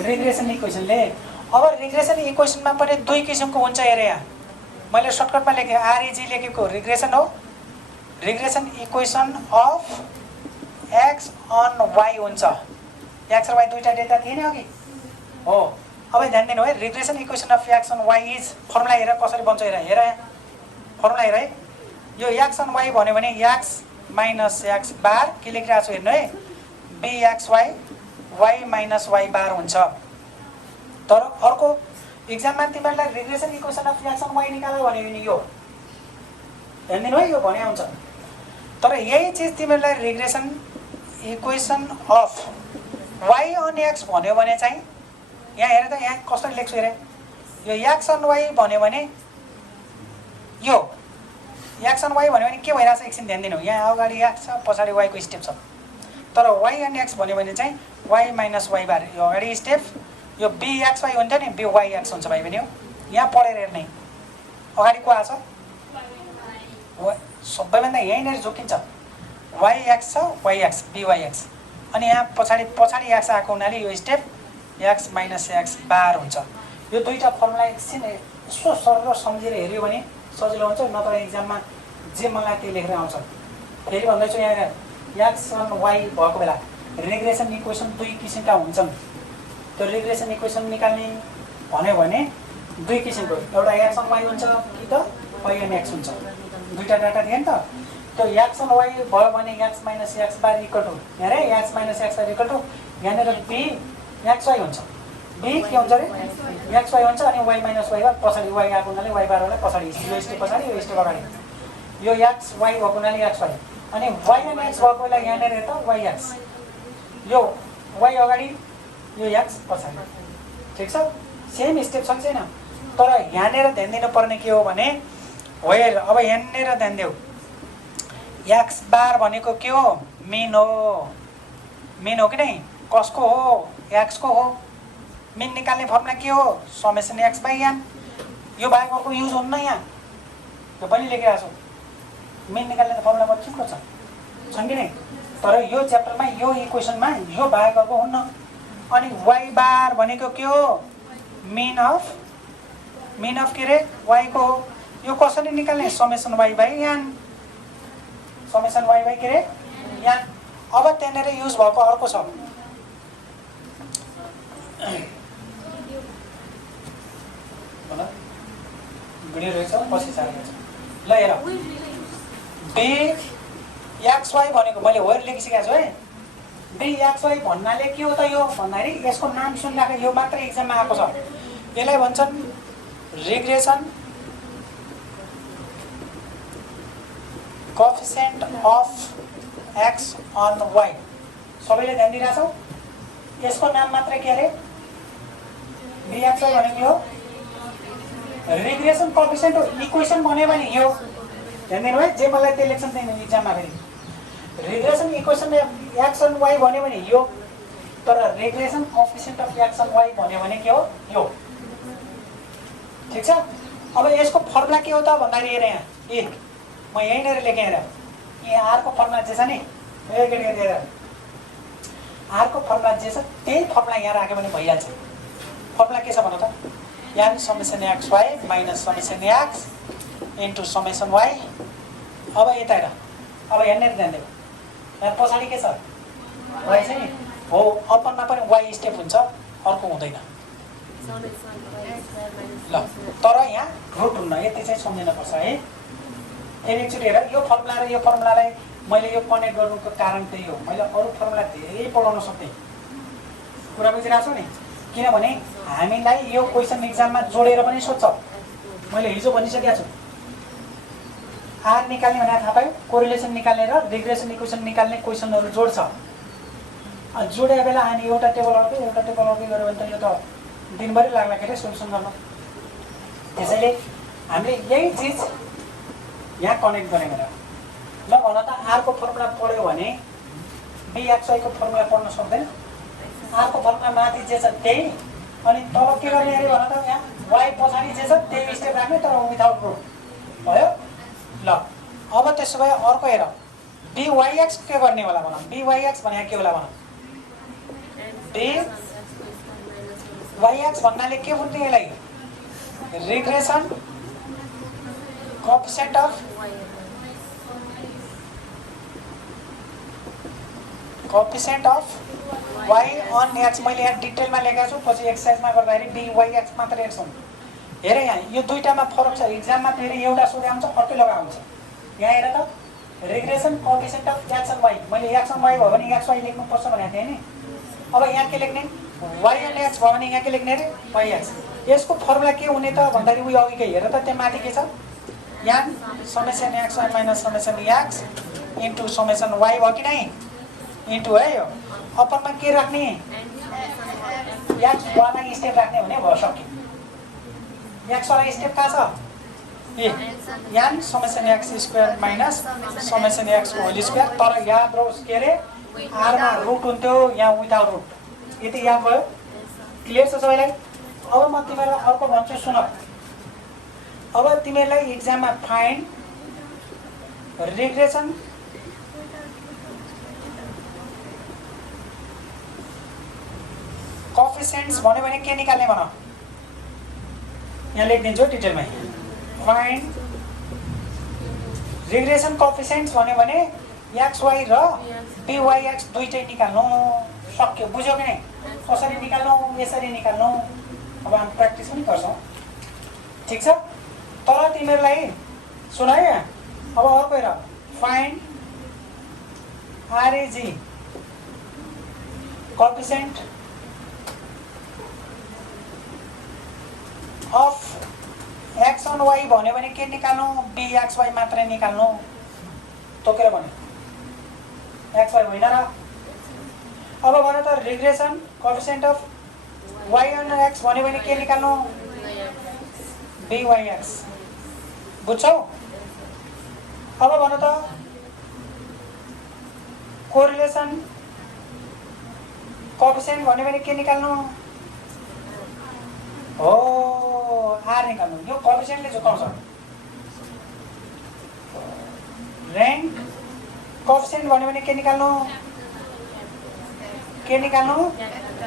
रिग्रेसन इक्वेसनले। अब रिग्रेसन इक्वेसनमा पनि दुई किसिमको हुन्छ हेरे। यहाँ मैले सर्टकटमा लेखेँ, आरइजी लेखेको रिग्रेसन हो। Regression equation of X on Y हुन्छ। एक्स र वाई दुईटा डेटा थिए नि अघि हो। अब ध्यान दिनु है, regression equation of X on Y is, formula हेर कसरी बन्छ हेर। हेर यहाँ फर्मुला हेर है, यो एक्स अन वाई भन्यो भने एक्स माइनस एक्स बार के लेखिरहेको छु हेर्नु है, bxy y minus Y bar हुन्छ। तर अर्को इक्जाममा तिमीहरूलाई regression equation of X on Y निकाल्यो भन्यो भने यो ध्यान दिनु है, यो भने आउँछ। तर यही चिज तिमीहरूलाई regression equation of Y on X भन्यो भने चाहिँ यहाँ हेर त, यहाँ कसरी लेख्छु हेरे। यो एक्स अन वाई भन्यो भने यो एक्स अन वाई भन्यो भने के भइरहेछ एकछिन ध्यान दिनु। यहाँ अगाडि एक्स छ पछाडि वाईको स्टेप छ। तर वाई अन एक्स भन्यो भने चाहिँ वाई माइनस वाई बार, यो अगाडि स्टेप, यो bxy हुन्थ्यो नि byx हुन्छ भाइ बहिनी हो। यहाँ पढेर हेर्ने अगाडि को आछ सबैभन्दा यहीँनिर जोकिन्छ, yx छ yx byx, अनि यहाँ पछाडि एक्स आएको हुनाले यो स्टेप x माइनस एक्स बार हुन्छ। यो दुईटा फर्मुला एकछिन यसो सरल सम्झेर हेऱ्यो भने सजिलो हुन्छ, नत्र इक्जाममा जे मलाई त्यही लेखेर आउँछ। फेरि भन्दैछु यहाँ एक्स अन वाई भएको बेला रिग्रेसन इक्वेसन दुई किसिमका हुन्छन्। त्यो रिग्रेसन इक्वेसन निकाल्ने भन्यो भने दुई किसिमको, एउटा एक्स अन वाई हुन्छ कि त वाई अन एक्स हुन्छ। दुईटा डाटा दिए नि त, त्यो एक्स अन वाई भयो भने X minus X bar equal to हेरे X minus X bar equal to यहाँनिर bxy हुन्छ। बी के हुन्छ अरे एक्सवाई हुन्छ, अनि वाई माइनस वाई बार पछाडि वाई आएको हुनाले वाई बार होला पछाडि, यो स्टेप पछाडि यो स्टेप अगाडि, यो एक्स वाई भएको हुनाले एक्स वाई, अनि वाई एन एक्स भएको बेला यहाँनिर यता वाई एक्स, यो वाई अगाडि यो एक्स पछाडि, ठिक छ। सेम स्टेप छ कि छैन? तर यहाँनिर ध्यान दिनुपर्ने के हो भने वेयर, अब यहाँनिर ध्यान देऊ, एक्स बार भनेको के हो? मिन हो। मिन हो कि नै? कसको हो? एक्सको हो। मिन निकाल्ने फर्मुला के हो? Summation X by N. यो बाहेक अर्को युज हुन्न यहाँ, यो पनि लेखिरहेको छु। मिन निकाल्ने फर्मुला थुप्रो छन् कि नै? तर यो च्याप्टरमा यो इक्वेसनमा यो बाहेक अर्को हुन्न। अनि वाई बार भनेको के हो? मिन अफ के रे? वाई को हो। यो कसरी निकाल्ने? Summation Y by N, summation Y by के रे एन। अब त्यहाँनिर युज भएको अर्को छ, भिडियो रहेछ पछि सार्दैछ। ल हेर, bxy भनेको मैले वेयर लेखिसकेको छु है। bxy भन्नाले के हो त? यो भन्दाखेरि यसको नाम सुन्दाखेरि यो मात्र एक्जाममा आएको छ। यसलाई भन्छन् regression coefficient of X on Y. सबैले ध्यान दिइरहेछौ? यसको नाम मात्रै के अरे bxy भनेको यो रिग्रेसन कोएफिसिएन्ट हो इक्वेसन बन्यो भने यो ध्यान दिनु है जे मलाई त्यो लेख्छन् त्यही एक्जाममा फेरि regression equation x and y भन्यो भने यो तर regression coefficient of x and y भन्यो भने के हो यो ठीक छ अब यसको फर्मुला के हो त भन्दाखेरि हेर यहाँ ए म यहीँनेर लेखेँ हेर यहाँ r को फर्मुला जे छ नि हेर r को फर्मुला जे छ त्यही फर्मुला यहाँ राख्यो भने भइहाल्छ फर्मुला के छ भन त n summation xy minus summation x into summation y अब यता हेर अब यहाँनिर ध्यान देऊ यहाँ पछाडि के छ y छ नि हो अपनमा पनि y स्टेप हुन्छ अर्को हुँदैन ल तर यहाँ रुट हुन्न यति चाहिँ सम्झिनुपर्छ है एकचोटि हेर यो फर्मुला र यो फर्मुलालाई मैले यो कनेक्ट गर्नुको कारण त्यही हो मैले अरू फर्मुला धेरै पढाउन सक्ने कुरा बुझिरहेको छु नि किनभने हामीलाई यो क्वेसन एक्जाममा जोडेर पनि सोध्छ मैले हिजो भनिसकेको छु आर निकाल्ने भने थाहा पायो कोरिलेसन निकाल्ने र रिग्रेसन इक्वेसन निकाल्ने क्वेसनहरू जोड्छ जोडे बेला हामी एउटा टेबल अर्कै गऱ्यो भने त यो त दिनभरि लाग्दाखेरि सोल्युसन गर्न त्यसैले हामीले यही चिज यहाँ कनेक्ट गरेको र ल भन त आर को फर्मुला पढ्यो भने bxy को फर्मुला पढ्न सक्दैन आर को फर्मुला माथि जे छ त्यही अनि तल के गर्ने अरे भन त यहाँ y पछाडि जे छ त्यही स्टेप राख्ने तर विदाउट रुट भयो ल अब त्यसो भए अर्को हेर dyx के गर्ने होला भन dyx भने के होला भन dyx भन्नाले के बुझ्ने यसलाई regression coefficient of y on x मैले यहाँ डिटेलमा लेखेको छु पछि एक्सरसाइजमा गर्दाखेरि dyx मात्र एक्स हुन्छ हेर यहाँ यो दुईटामा फरक छ एक्जाममा फेरि एउटा सोधे आउँछ अर्कै लगाउँछ यहाँ हेर त regression coefficient of x and y मैले x and y भयो भने xy लेख्नुपर्छ भनेको थिएँ नि अब यहाँ के लेख्ने y and x भयो भने यहाँ के लेख्ने अरे yx यसको फर्मुला के हुने त भन्दाखेरि उयो अघिकै हेर त त्यहाँ माथि के छ यहाँ summation xy minus summation x into summation y भयो कि नै इन्टु है यो अपरमा के राख्ने x वाला स्टेप राख्ने भने भयो सक्यो x वाला स्टेप कहाँ छ ए यहाँ summation x square minus summation x whole square तर याद रहोस् के अरे आरमा रुट हुन्थ्यो यहाँ विदाउट रुट यति याद भयो क्लियर छ सबैलाई अब म तिमीहरूलाई अर्को भन्छु सुन अब तिमीहरूलाई एक्जाममा फाइन्ड रिग्रेसन कोएफिसिएन्ट्स भन्यो भने के निकाल्ने भन यहाँ लेखिदिन्छु डिटेलमा फाइन्ड रिग्रेसन कोएफिसिएन्ट्स भन्यो भने xy र dyx दुईटै निकाल्नु सक्यो बुझ्यौ कि नै कसरी निकाल्नु यसरी निकाल्नु अब हामी प्र्याक्टिस पनि गर्छौँ ठिक छ तर तिमीहरूलाई सुन है अब अर्को हेर find RAG coefficient of x and y भन्यो भने के निकाल्नु bxy मात्रै निकाल्नु तोकेर भन्यो xy होइन र अब भन त regression coefficient of y and x भन्यो भने के निकाल्नु byx बुझ्छौ अब भन त कोरिलेसन कोएफिसिएन्ट भन्यो भने के निकाल्नु हो आर निकाल्नु यो कोएफिसिएन्टले झुकाउँछ र्याङ्क कोएफिसिएन्ट भन्यो भने के निकाल्नु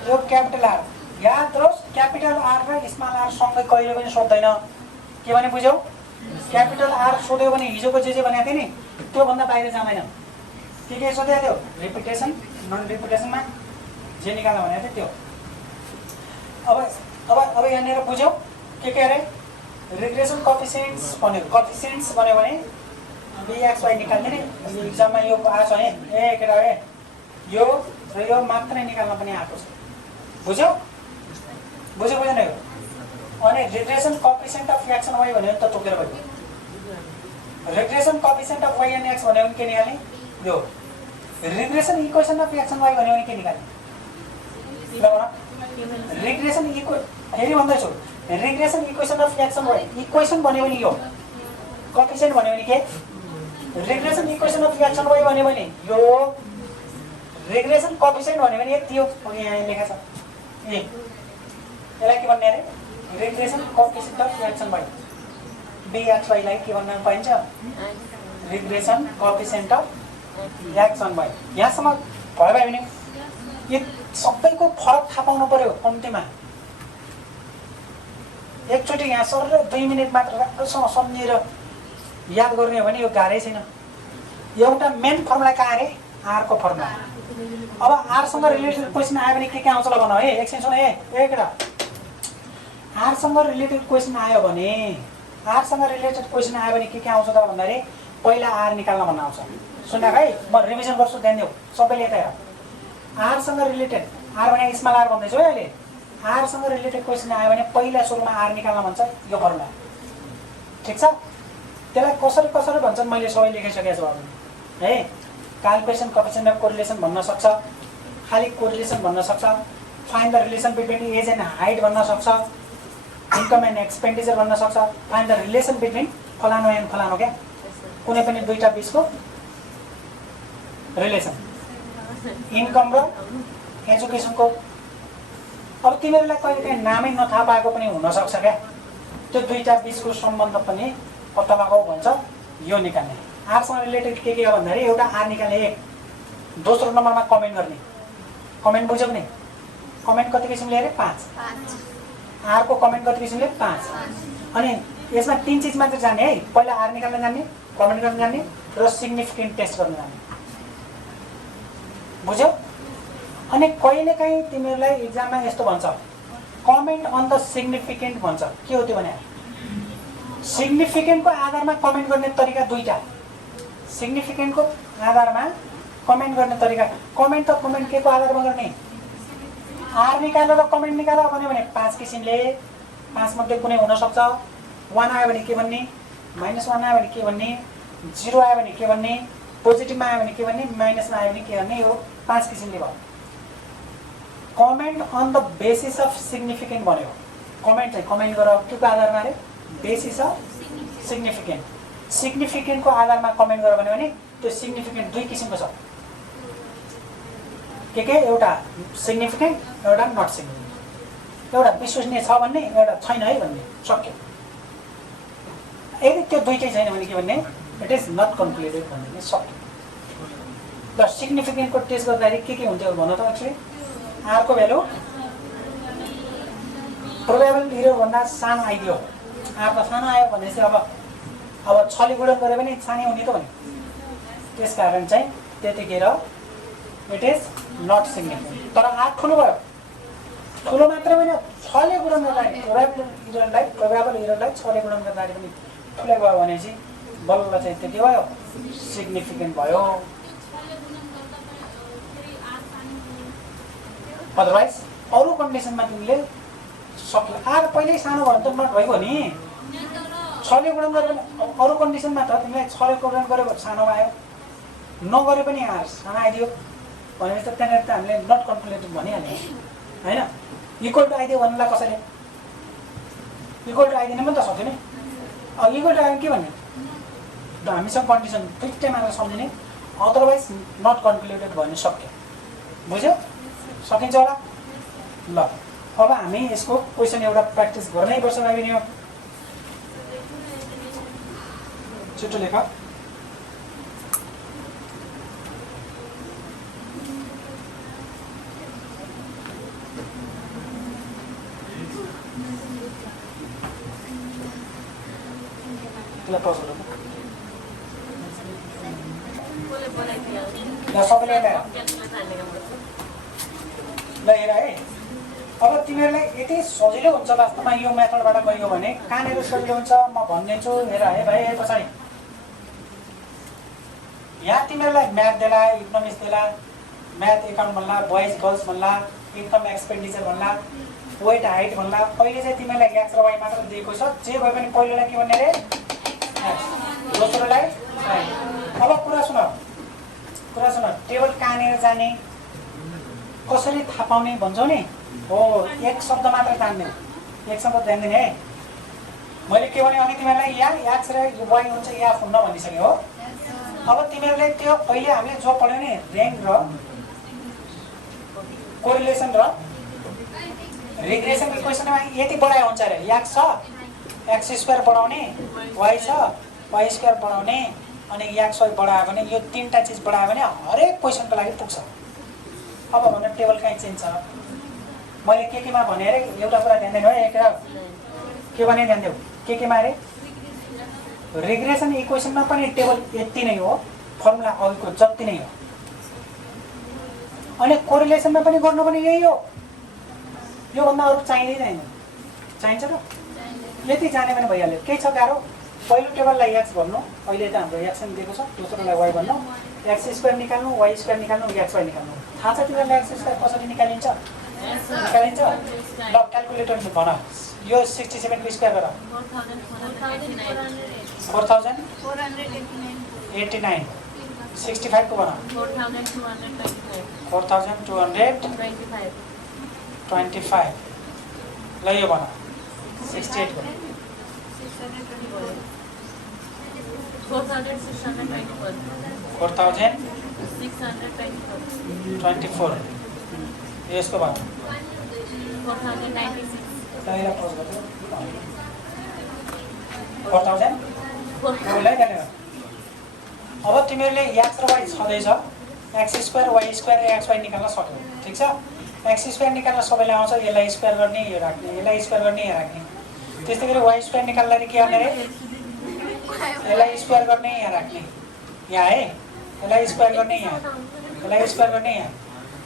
यो क्यापिटल आर याद रहोस् क्यापिटल आर र स्मल आर सँगै कहिले पनि सोध्दैन के भने बुझ्यौ क्यापिटल आर सोध्यो भने हिजोको जे भनेको थिएँ नि त्योभन्दा बाहिर जाँदैन के सोधेको थियो रिपिटेसन नन रिपिटेसनमा जे निकाल्नु भनेको थियो त्यो अब यहाँनिर बुझ्यौ के अरे रिग्रेसन कोएफिसिएन्ट्स भन्यो भने bxy निकाल्ने नि एक्जाममा यो आएको छ है ए केटा ए यो र यो मात्रै निकाल्न पनि आएको छ बुझ्यौ बुझेन यो अनि regression coefficient of x and y भन्यो नि त तोकेर भयो regression coefficient of y and x भन्यो भने के निकाल्ने यो regression equation of x and y भन्यो भने के निकाल्ने रिग्रेसन फेरि भन्दैछु रिग्रेसन इक्वेसन अफ एक्सन भयो इक्वेसन भन्यो भने यो कोएफिसिएन्ट भन्यो भने के रिग्रेसन इक्वेसन अफ एक्सन भयो भन्यो भने यो रिग्रेसन कोएफिसिएन्ट भन्यो भने यति हो यहाँ लेखा छ ए यसलाई के भन्ने अरे रिग्रेसन कोएफिसिएन्ट अफ एक्सन भयो bxy लाई के भन्न पाइन्छ रिग्रेसन कोएफिसिएन्ट अफ एक्सन भयो यहाँसम्म भयो भने यो सबैको फरक थाहा पाउनु पर्यो कम्तीमा एकचोटि यहाँ सर 2 मिनेट मात्र राम्रोसँग सम्झेर याद गर्ने हो भने यो गाह्रै छैन एउटा मेन फर्मुला कहाँ अरे आर को फर्मुला अब आर सँग रिलेटेड क्वेशन आयो भने के आउँछ ल भन है एकछिन सुन है एकटा आर सँग रिलेटेड क्वेशन आयो भने आर सँग रिलेटेड क्वेशन आयो भने के आउँछ त भन्दाखेरि पहिला आर निकाल्न भन्न आउँछ सुन है म रिभिजन गर्छु ध्यान देऊ सबैले यता हेर आर सँग रिलेटेड आर भने स्मल आर भन्दैछु है अहिले आर सँग रिलेटेड क्वेशन आयो भने पहिला सुरुमा आर निकाल्न भन्छ यो फर्मुला ठीक छ त्यसलाई कसरी कसरी भन्छन् मैले सबै लेखिसकेको छु अब है क्याल्कुलेसन कोएफिसिएन्ट अफ कोरिलेसन भन्न सक्छ खाली कोरिलेसन भन्न सक्छ find the relation between age and height भन्न सक्छ इन्कम एन्ड एक्सपेन्डिचर भन्न सक्छ फाइन्ड द रिलेसन बिट्विन फलानो एन्ड फलानो क्या कुनै पनि दुईटा बीचको रिलेसन इन्कम र एजुकेसनको अब तिमीहरूलाई कहिलेकाहीँ नामै नथाहा पाएको पनि हुनसक्छ क्या त्यो दुईटा बीचको सम्बन्ध पनि पत्ता लगाऊ भन्छ यो निकाल्ने आरसँग रिलेटेड के हो भन्दाखेरि एउटा आर निकाल्ने एक दोस्रो नम्बरमा कमेन्ट गर्ने कमेन्ट बुझ्यौ नि कमेन्ट कति किसिमले अरे 5 आर को कमेन्ट कति किसिमले 5 अनि यसमा 3 चीज मात्र जाने है पहिला आर निकाल्न जान्ने कमेन्ट गर्न जान्ने र सिग्निफिकेन्ट टेस्ट गर्न जान्ने बुझ्यौ अनि कहिलेकाहीँ तिमीहरूलाई एक्जाममा यस्तो भन्छ कमेन्ट अन द सिग्निफिकेन्ट भन्छ के हो त्यो भने सिग्निफिकेन्टको आधारमा कमेन्ट गर्ने तरिका दुईटा सिग्निफिकेन्टको आधारमा कमेन्ट गर्ने तरिका कमेन्ट त कमेन्ट के को आधारमा गर्ने आर निकालेर र कमेन्ट निकालेर भन्यो भने 5 किसिमले 5 मध्ये कुनै हुन सक्छ 1 आयो भने के भन्ने -1 आयो भने के भन्ने 0 आयो भने के भन्ने पोजिटिभमा आयो भने के भन्ने माइनसमा आयो भने के भन्ने यो 5 किसिमले भयो comment on the basis of significant भन्यो कमेन्ट चाहिँ कमेन्ट गर के को आधारमा अरे बेसिस अफ सिग्निफिकेन्ट सिग्निफिकेन्टको आधारमा कमेन्ट गर भन्यो भने त्यो सिग्निफिकेन्ट दुई किसिमको छ के एउटा सिग्निफिकेन्ट एउटा नट सिग्निफिकेन्ट एउटा विश्वसनीय छ भन्ने एउटा छैन है भन्ने सक्यो यदि त्यो दुईटै छैन भने के भन्ने इट इज नट कन्क्लुडेड भन्ने सक्यो द सिग्निफिकेन्टको टेस्ट गर्दाखेरि के हुन्छ भन त एक्चुअली आर को भ्यालु प्रोबेबल इरर भन्दा सानो आइदियो आर त सानो आयो भनेपछि अब 6 ले गुणन गरे पनि सानै हुने त भने त्यसकारण चाहिँ त्यतिखेर इट इज नट सिग्निफिकेन्ट तर आर ठुलो भयो ठुलो मात्र होइन 6 ले गुणन गर्दा प्रोबेबल इररलाई 6 ले गुणन गर्दा पनि ठुलै भयो भनेपछि बल्ल चाहिँ त्यो के भयो सिग्निफिकेन्ट भयो अदरवाइज अरू कन्डिसनमा तिमीले सक्ला आर पहिल्यै सानो भयो त नट भएको नि 6 ले गुणन गरे पनि अरू कन्डिसनमा त तिमीलाई 6 ले गुणन गरे सानो आयो नगरे पनि आर सानो आइदियो भनेपछि त त्यहाँनिर त हामीले नट कन्क्लुडेड भनिहाल्यो होइन इक्वल टु आइदियो भन्नुलाई कसैले इक्वल टु आइदिनु पनि त सक्यो नि अब इक्वल टु आयो के भन्ने हामीसँग कन्डिसन दुईटै मात्र सम्झिने अदरवाइज नट कन्क्लुडेड भन्नु सक्यो बुझ्यौ सकिन्छ होला ल अब हामी यसको क्वेसन एउटा प्र्याक्टिस गर्नै पर्छ लाग्ने हो छिटो लेख सबैले ल हेर है अब तिमीहरूलाई यति सजिलो हुन्छ वास्तवमा यो मेथडबाट गयो भने कहाँनिर सजिलो हुन्छ म भनिदिन्छु हेर है भाइ है पछाडि यहाँ तिमीहरूलाई म्याथ देला इकोनोमिक्स देला म्याथ एकाउन्ट भन्ला बोइज गर्ल्स भन्ला इन्कम एक्सपेन्डिचर भन्ला वेट हाइट भन्ला अहिले चाहिँ तिमीहरूलाई एक्स र वाइ मात्र दिएको छ जे भए पनि पहिलोलाई के भन्ने रे दोस्रोलाई अब कुरा सुन टेबल कहाँनिर जाने कसरी थाहा पाउने भन्छौ नि हो एक शब्द मात्र जान्ने एक शब्द जान्दैन है मैले के भने अघि तिमीहरूलाई या याक्स र वाइ हुन्छ या हुन्न भनिसकेँ हो अब तिमीहरूले त्यो अहिले हामीले जो पढ्यौँ नि र्याङ्क र कोरिलेसन र रिग्रेसन इक्वेसनमा यति बढाए हुन्छ अरे याक्स छ एक्स स्क्वायर बढाउने वाइ छ वाइ स्क्वायर बढाउने अनि याक्स वाइ बढायो भने यो तीनटा चिज बढायो भने हरेक क्वेसनको लागि पुग्छ अब भने टेबल कहीँ चेन्ज छ मैले केमा भने अरे एउटा कुरा ध्यान दिनु है के भने ध्यान देऊ केमा अरे रिग्रेसन इक्वेसनमा पनि टेबल यति नै हो फर्मुला अघिको जति नै हो अनि कोरिलेसनमा पनि गर्नु पनि यही हो योभन्दा अरू चाहिँदैन चाहिन्छ त यति जाने भने भइहाल्यो केही छ गाह्रो पहिलो टेबललाई एक्स भन्नु अहिले त हाम्रो एक्सन दिएको छ दोस्रोलाई वाइ भन्नु एक्स स्क्वायर निकाल्नु वाइ स्क्वायर निकाल्नु एक्स वाइ निकाल्नु थाहा छ तिमीहरूलाई एक्स स्क्वायर कसरी निकालिन्छ ल क्यालकुलेटर भन यो 67 को स्क्वायर गर 4089 65 को बना 4225 ल यो बना 68 को 4624 यसको बना 4000 अब तिमीहरूले एक्स र वाइ छँदैछ एक्स स्क्वायर वाइ स्क्वायर र एक्स वाइ निकाल्न सक्यौ ठिक छ एक्स स्क्वायर निकाल्न सबैलाई आउँछ यसलाई स्क्वायर गर्ने यो राख्ने यसलाई स्क्वायर गर्ने यहाँ राख्ने त्यस्तै गरी वाइ स्क्वायर निकाल्दाखेरि के गर्ने रे यसलाई स्क्वायर गर्ने यहाँ राख्ने यहाँ है यसलाई स्क्वायर गर्ने यहाँ यसलाई स्क्वायर गर्ने यहाँ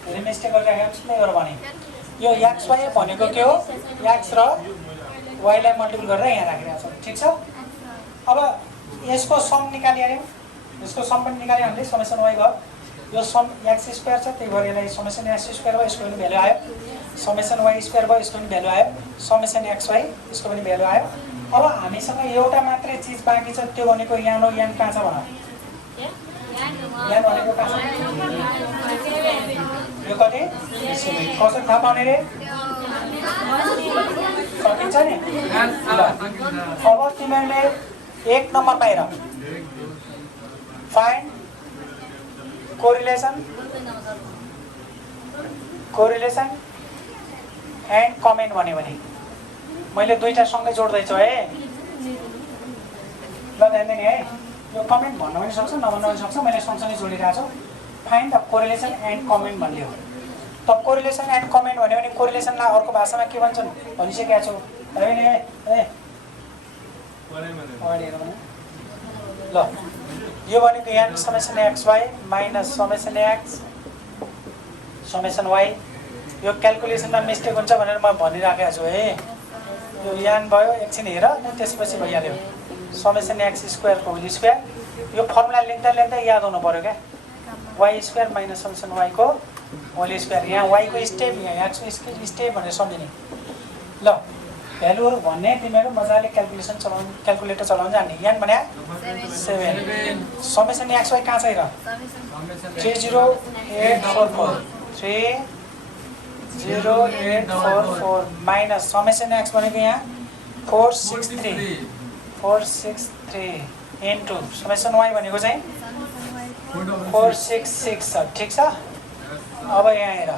धेरै मिस्टेक गरिराखेको छु भने यो एक्स वाइ भनेको के हो एक्स र वाइलाई मल्टिपल गरेर यहाँ राखिरहेको छ ठिक छ अब यसको सम निकालिहाल्यौँ यसको सम पनि निकाल्यो हामीले समेसन वाइ भयो यो सम एक्स स्क्वायर छ त्यही भएर यसलाई समेसन एक्स स्क्वायर भयो यसको पनि भ्यालु आयो समेसन वाइ स्क्वायर भयो यसको पनि भ्यालु आयो समेसन एक्स वाइ यसको पनि भ्यालु आयो अब हामीसँग एउटा मात्रै चिज बाँकी छ त्यो भनेको यान हो यान कहाँ छ भन यान भनेको कहाँ छ यो कति कसरी थाहा पाउने रे सकिन्छ नि अब तिमीहरूले 1 नम्बर बाहिर फाइन्ड कोरिलेसन एन्ड कमेन्ट भन्यो भने मैले दुईटा सँगै जोड्दैछु है ल ध्यान दिने है यो कमेन्ट भन्न पनि सक्छ नभन्न पनि सक्छ मैले सँगसँगै जोडिरहेको छु find the correlation and comment भन्यो त कोरिलेसन एन्ड कमेन्ट भन्यो भने कोरिलेसनलाई अर्को भाषामा के भन्छन् भनिसकेको छु होइन ल यो भनेको यान summation X Y minus summation X summation Y यो क्यालकुलेसनमा मिस्टेक हुन्छ भनेर म भनिराखेको छु है यो यान भयो एकछिन हेर अनि त्यसपछि भइहाल्यो समेसन एक्स स्क्वायरको होल स्क्वायर यो फर्मुला लेख्दा लेख्दा याद हुनु पऱ्यो क्या वाइ स्क्वायर माइनस समेसन वाइको होल स्क्वायर यहाँ वाइको स्टेप यहाँ एक्सको स्टेप भनेर सम्झिने ल भ्यालुहरू भन्ने तिमीहरू मजाले क्यालकुलेटर चलाउनु जान्ने यान भने 7 समेसन एक्स वाइ कहाँ छ र 30844 माइनस समेसन एक्स भनेको यहाँ 463 इन्टु समेसन वाइ भनेको चाहिँ 466 छ ठिक छ अब यहाँ हेर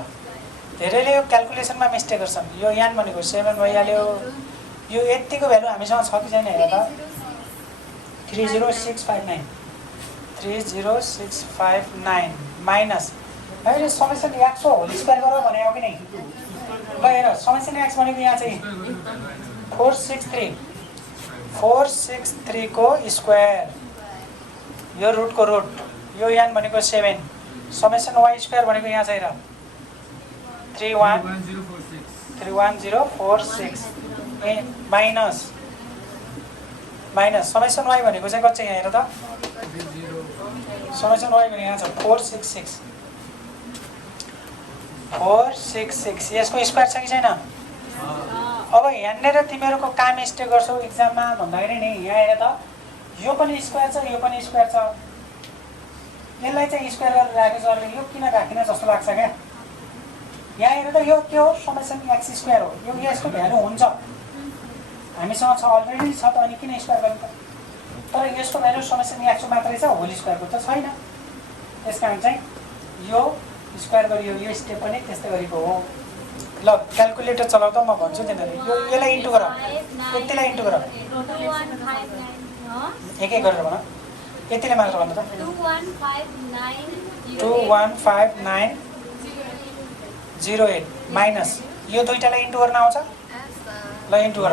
धेरैले यो क्यालकुलेसनमा मिस्टेक गर्छन् यो यान भनेको 7 भइहाल्यो यो यतिको भ्यालु हामीसँग छ कि छैन हेर त 30659 माइनस अहिले समेसन एक्सको होल स्क्वायर गरेर भने हो कि नै ल हेर समेसन एक्स भनेको यहाँ चाहिँ 463 को स्क्वायर यो रुटको रुट यो यान भनेको 7 समेसन वाइ स्क्वायर भनेको यहाँ चाहिँ र 31046 माइनस समेसन वाइ भनेको चाहिँ कति यहाँ हेर त समेसन वाइ भनेको यहाँ छ 466 यसको स्क्वायर छ कि छैन अब यहाँनिर तिमीहरूको काम मिस्टेक गर्छौ इक्जाममा भन्दाखेरि नि यहाँ हेर त यो पनि स्क्वायर छ यो पनि स्क्वायर छ यसलाई चाहिँ स्क्वायर गरेर राखेको छ यो किन राखिन जस्तो लाग्छ क्या यहाँ हेर्नु त यो के हो समेसन एक्स स्क्वायर हो यो यसको भ्यालु हुन्छ हामीसँग छ अलरेडी छ त अनि किन स्क्वायर गर्नु त तर यसको भ्यालु समेसन एक्स मात्रै छ होल स्क्वायरको त छैन त्यस कारण चाहिँ यो स्क्वायर गरियो यो स्टेप पनि त्यस्तै गरेको हो ल क्याल्कुलेटर चलाउ त म भन्छु तिमीहरुले यो यसलाई इन्टु गर यतिलाई इन्टु गर एक एक गरेर भन यतिले मात्र भन्नु त 215908 माइनस यो दुईटालाई इन्टु गर्न आउँछ ल इन्टु गर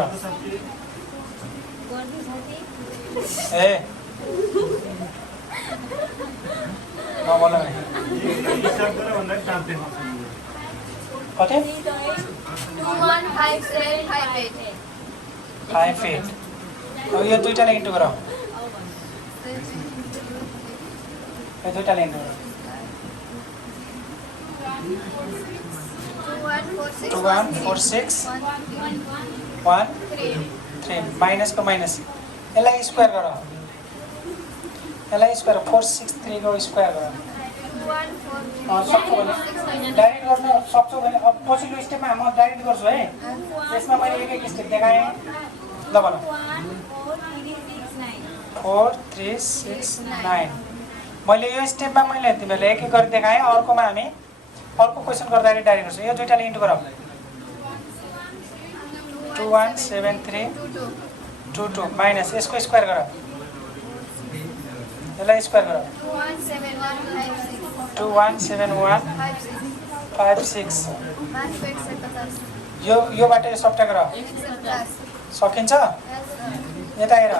ए नबोल नि कति 215758 यो दुईटालाई इन्टु गर यो दुईटालाई इन्टु गर 214613 माइनसको माइनस यसलाई स्क्वायर गर यसलाई स्क्वायर 463 को स्क्वायर गर सक्छु भने डाइरेक्ट गर्न सक्छु भने अब पछिल्लो स्टेपमा म डाइरेक्ट गर्छु है त्यसमा मैले एक एक स्टेप देखाएँ ल भन 4369 मैले यो स्टेपमा मैले तिमीलाई एक एक गरी देखाएँ अर्कोमा हामी अर्को क्वेसन गर्दाखेरि डाइरेक्ट गर्छु यो दुईटाले इन्टु गर 217322 माइनस यसको स्क्वायर गर यसलाई स्क्वायर गर 217156 योबाट यो सट्टा गर सकिन्छ यता हेर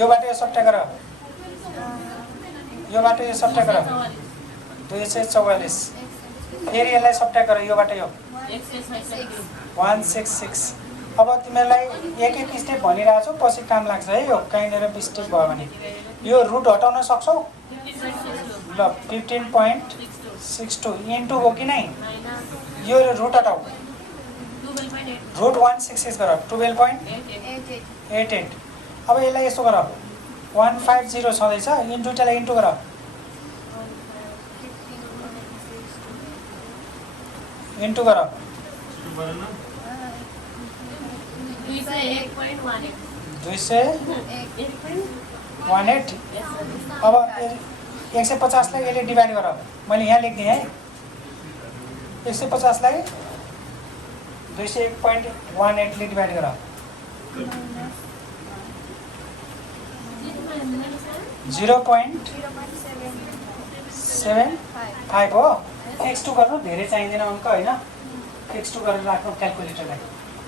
योबाट यो सट्टा गर योबाट यो सट्टा गर 244 फेरि यसलाई सट्टा गर योबाट यो 166 अब तिमीलाई एक एक स्टेप भनिरहेको छु पछि काम लाग्छ है यो कहीँनिर मिस्टेक भयो भने यो रुट हटाउन सक्छौ ल 15.62 इन्टु हो कि नै यो रुट हटाऊ रुट 166 गर 12.88 अब यसलाई यसो गर 150 छँदैछ इन्टु दुईटालाई इन्टु गर इन्टु गर 201.18 अब 150 लाई यसले डिभाइड गर मैले यहाँ लेख्दिएँ है 150 लाई 201.18 ले डिभाइड गर 0.75 हो x2 गर्नु धेरै चाहिँदैन अङ्क होइन x2 गरेर राख्नु क्याल्कुलेटरलाई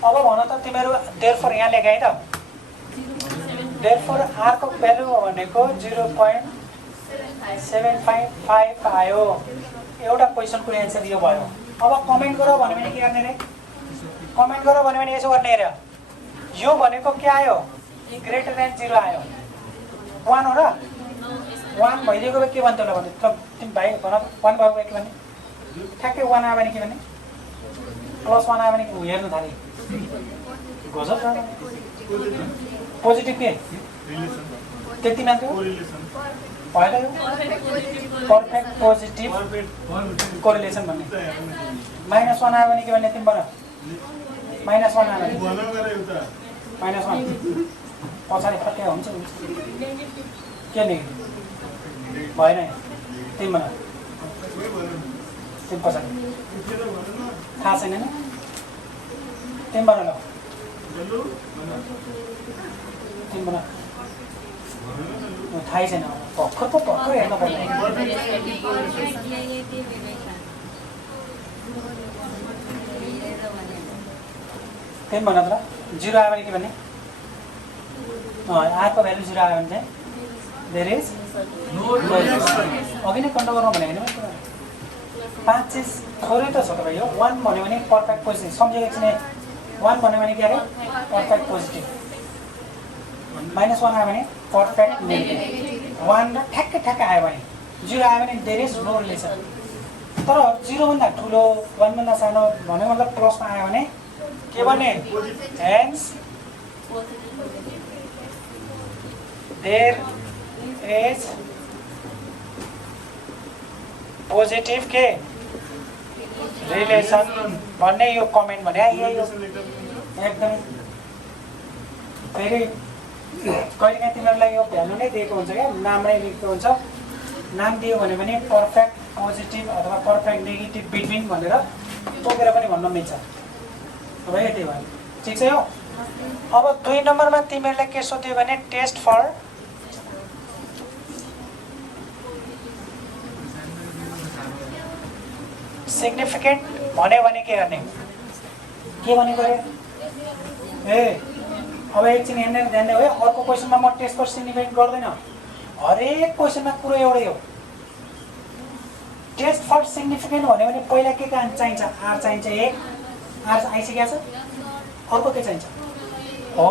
अब भन त तिमीहरू देयरफोर यहाँ लेख है त देयरफोर r को भ्यालु भनेको 0.755 आयो एउटा क्वेसनको एन्सर यो भयो अब कमेन्ट गर भन्यो भने के गर्ने रे कमेन्ट गर भन्यो भने यसो गर्ने रे यो भनेको के आयो ग्रेटर देन 0 आयो 1 हो र 1 भइदिएको भए के भन्थ्यो होला भने तिमी भाइ भन 1 भएको के भने ठ्याक्कै 1 आयो भने के भने प्लस 1 आयो भने हेर्नु थाले गजब छ पोजिटिभ के त्यति मात्र भएन यो पर्फेक्ट पोजिटिभ कोरिलेसन भन्ने -1 आयो भने के भन्ने तिमी भन -1 आयो भने -1 पछाडि फट्या हुन्छ के नि भएन तिमी भन तिमी पछाडि थाहा छैन नि तिमी भन ल तिमी भन थाहै छैन भर्खर पो भर्खर हेर्न पर्ने तिमी भन त 0 आयो भने के भन्ने आरको भ्यालु 0 आयो भने चाहिँ देयर इज अघि नै कन्ट्रोल गर्नु भने होइन 5 चिज थोरै त छ त भाइ यो 1 भन्यो भने पर्फेक्ट पोजिटिभ सम्झेको एकछिन 1 भन्यो भने के अरे पर्फेक्ट पोजिटिभ -1 आयो भने पर्फेक्ट नेगेटिभ 1 र ठ्याक्कै आयो भने 0 आयो भने देयर इज नो रिलेसन तर 0 भन्दा ठुलो 1 भन्दा सानो भन्यो मतलब प्लसमा आयो भने के भन्ने हेन्स देयर इज पोजिटिभ के रिलेसन भन्ने यो कमेन्ट भने यही हो एकदम। फेरि कहिलेकाहीँ तिमीहरूलाई यो भ्यालु नै दिएको हुन्छ क्या, नाम नै लेखेको हुन्छ। नाम दियो भने पनि पर्फेक्ट पोजिटिभ अथवा पर्फेक्ट नेगेटिभ बिट्विन भनेर तोकेर पनि भन्न मिल्छ। अब यति भयो, ठिक छ यो। अब 2 नम्बरमा तिमीहरूलाई के सोध्यो भने टेस्ट फर सिग्निफिकेन्ट भन्यो भने के गर्ने, के भनेको अरे? ए अब एकछिन यहाँनिर ध्यान दियो है। अर्को क्वेसनमा म टेस्ट फर सिग्निफिकेन्ट गर्दैन, हरेक क्वेसनमा कुरो एउटै हो। टेस्ट फर सिग्निफिकेन्ट भन्यो भने पहिला के चाहिन्छ? आर चाहिन्छ। एक आर आइसकेको छ। अर्को के चाहिन्छ? हो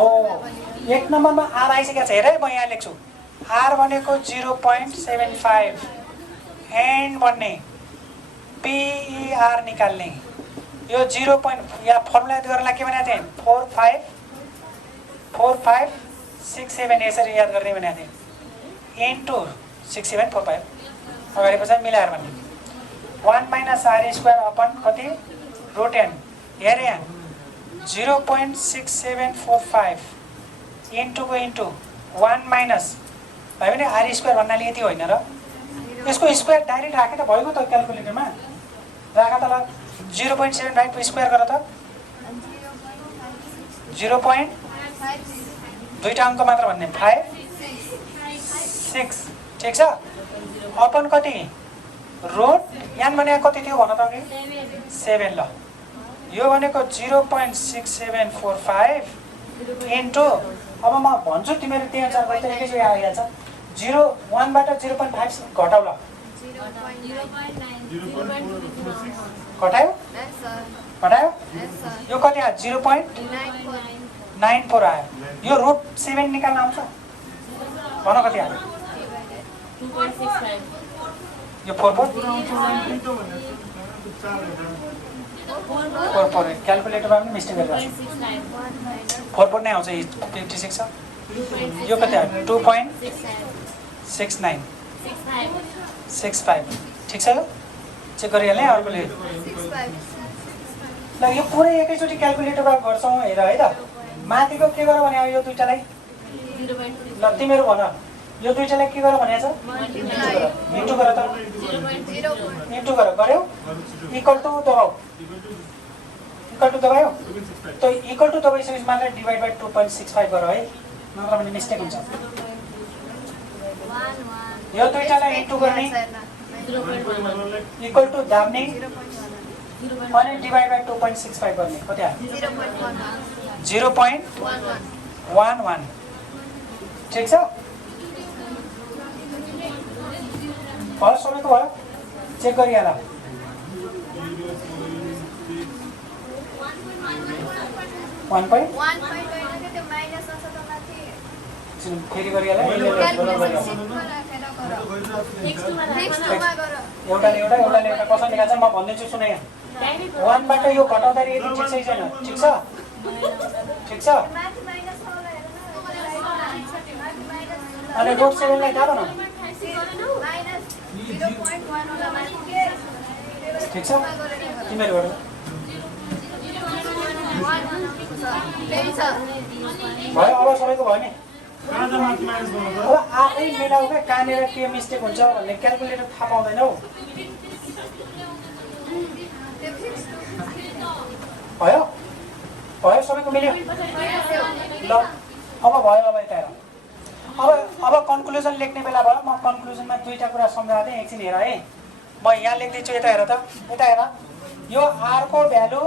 1 नम्बरमा आर आइसकेको छ। हेर है, म यहाँ लेख्छु आर भनेको 0.75 एन्ड भन्ने PER निकाल्ने। यो 0 यहाँ फर्मुला याद गरेर के भनेको थिएँ? 456 यसरी याद गर्ने भनेको थिएँ। इन्टु 6745 अगाडि पछाडि मिलाएर भन्ने 1 माइनस आर स्क्वायर अपन कति √n। हेर यहाँ 0.6745 इन्टुको इन्टु 1 माइनस भयो भने आर स्क्वायर भन्नाले यति होइन र? यसको स्क्वायर डाइरेक्ट राखे त भइगयो त क्यालकुलेटरमा। राख त ल 0.75 स्क्वायर गर त 0. दुईटा अङ्क मात्र भन्ने 5 6 ठिक छ। अपन कति रुट यहाँ भने कति थियो भन त अघि? 7 ल। यो भनेको 0.6745 इन्टु अब म भन्छु तिमीहरू त्यही अनुसार गरी त एकैचोटि आइहाल्छ। 1 बाट 0.5 घटाउ ल। घटायो घटायो यो कति आयो? 0.94 आयो। यो √7 निकाल्न आउँछ भन कति आयो? 2.65 यो 4 क्यालकुलेटरमा पनि मिस्टेक गरिरहेको छ। 4 नै आउँछ। 56 छ। यो कति आयो? 2.6965 ठिक छ। यो चेक गरिहाल्ने अर्कोले ल। यो पुरै एकैचोटि क्यालकुलेटरमा गर्छौँ हेर है त। माथिको के गर भने यो दुईटालाई ल तिमीहरू भन। यो दुईटालाई के गर भनेको छ? इन्टु गर त। इन्टु गर गर्यौ इक्वल टु दबाऊ। इक्वल टु दबायो त इक्वल टु दबाइसकेपछि मात्र डिभाइड बाई 2.65 गर है, नत्र भने मिस्टेक हुन्छ। यो दुईटालाई इन्टु गर्ने इक्वल टु दाब्ने अनि डिभाइड बाई 2.65 गर्ने कति आयो? 0.11 ठिक छ। भयो सबैको भयो? चेक गरिहाल। फेरि गरिहाल। एउटाले एउटा कसरी निकाल्छ म भनिदिन्छु सुन। यहाँ 1 बाट यो घटाउँदाखेरि यति ठिक छैन? ठिक छ ठिक छ। अनि √7 लाई थाहा भन ठिक छ। तिमीहरू भयो? अब सबैको भयो नि? अब आफै मिलाऊ क्या कहाँनिर के मिस्टेक हुन्छ भन्ने क्यालकुलेटर थाहा पाउँदैन हौ। भयो भयो सबैको मिल्यो ल। अब भयो। अब यता हेर। अब कन्क्लुजन लेख्ने बेला भयो। म कन्क्लुजनमा दुईटा कुरा सम्झाएको थिएँ, एकछिन हेर है। म यहाँ लेख्दैछु, यता हेर त। यता हेर, यो आरको भ्यालु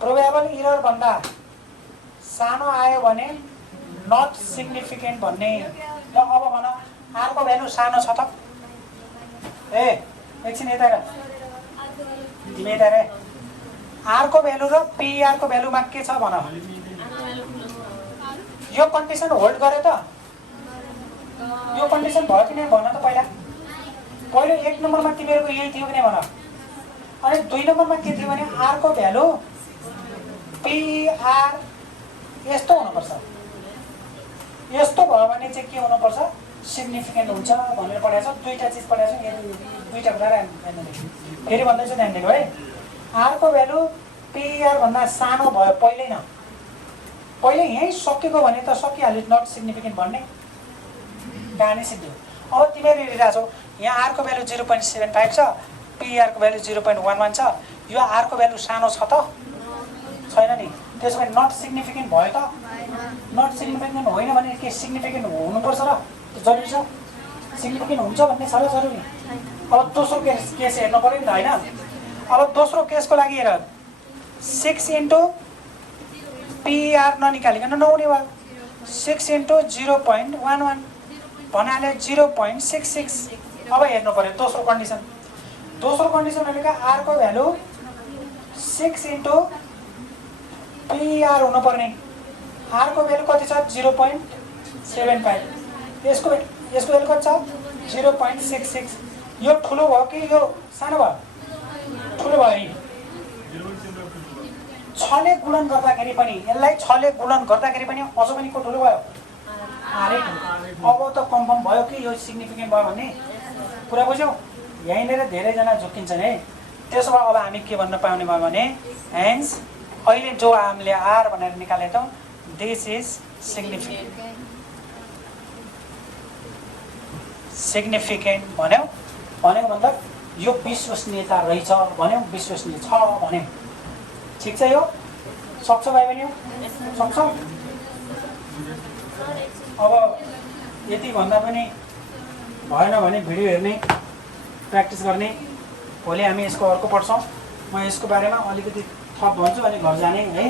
प्रोबेबल इरर भन्दा सानो आयो भने नट सिग्निफिकेन्ट भन्ने। ल अब भन आरको भ्यालु सानो छ त? ए एकछिन यता हेर, तिमी यता हेर। आरको भ्यालु र पिआरको भ्यालुमा के छ भन। यो कन्डिसन होल्ड गरे त? यो कन्डिसन भयो कि नै भन त पहिला। पहिलो 1 नम्बरमा तिमीहरूको यही थियो कि नै भन। अनि 2 नम्बरमा के थियो भने आरको भ्यालु पिआर यस्तो हुनुपर्छ। यस्तो भयो भने चाहिँ के हुनुपर्छ? सिग्निफिकेन्ट हुन्छ भनेर पढाएको छ। दुईटा चिज पढाएको छ। दुईटा कुरा फेरि भन्दैछु ध्यान दिनु है। आरको भ्यालु पिआर भन्दा सानो भयो पहिल्यै न, पहिले यहीँ सकेको भने त सकिहाल्यो, नट सिग्निफिकेन्ट भन्ने कहानी सिद्धि हो। अब तिमीहरू हेरिरहेको छौ यहाँ आरको भ्यालु 0.75 छ, पिआरको भ्यालु 0.11 छ, यो आरको भ्यालु सानो छ त छैन नि, त्यसो भए नट सिग्निफिकेन्ट भयो त, नट सिग्निफिकेन्ट होइन भने के सिग्निफिकेन्ट हुनुपर्छ र जरुरी छ, सिग्निफिकेन्ट हुन्छ भन्ने छ र जरुरी। अब दोस्रो केस हेर्नु पऱ्यो नि त होइन। अब दोस्रो केसको लागि हेर 6 इन्टु पिआर ननिकालिकन नहुने भयो, 6 इन्टु 0.11 भन्नाले 0.66। अब हेर्नु पऱ्यो दोस्रो कन्डिसन, दोस्रो कन्डिसन भनेको आरको भ्यालु 6 इन्टु पिआर हुनुपर्ने, आरको भ्यालु कति छ 0.75, यसको भ्यालु कति छ 0.66। यो ठुलो भयो कि यो सानो भयो? ठुलो भयो नि। 6 ले गुणन गर्दाखेरि पनि यसलाई 6 ले गुणन गर्दाखेरि पनि अझ पनि को ठुलो भयो? आरै ठुलो। अब त कन्फर्म भयो कि यो सिग्निफिकेन्ट भयो भन्ने कुरा बुझ्यौ? यहीँनिर धेरैजना झुक्किन्छन् है। त्यसो भए अब हामी के भन्न पाउने भयो भने हेन्स अहिले जो हामीले आर भनेर निकालेको छौँ दिस इज सिग्निफिकेन्ट भन्यो, भनेको मतलब यो विश्वसनीयता रहेछ भन्यो, विश्वसनीय छ भन्यो। ठिक छ, यो सक्छ भाइ बहिनी? सक्छ। अब यति भन्दा पनि भएन भने भिडियो हेर्ने, प्र्याक्टिस गर्ने। भोलि हामी यसको अर्को पढ्छौँ। म यसको बारेमा अलिकति थप भन्छु अनि घर जाने है।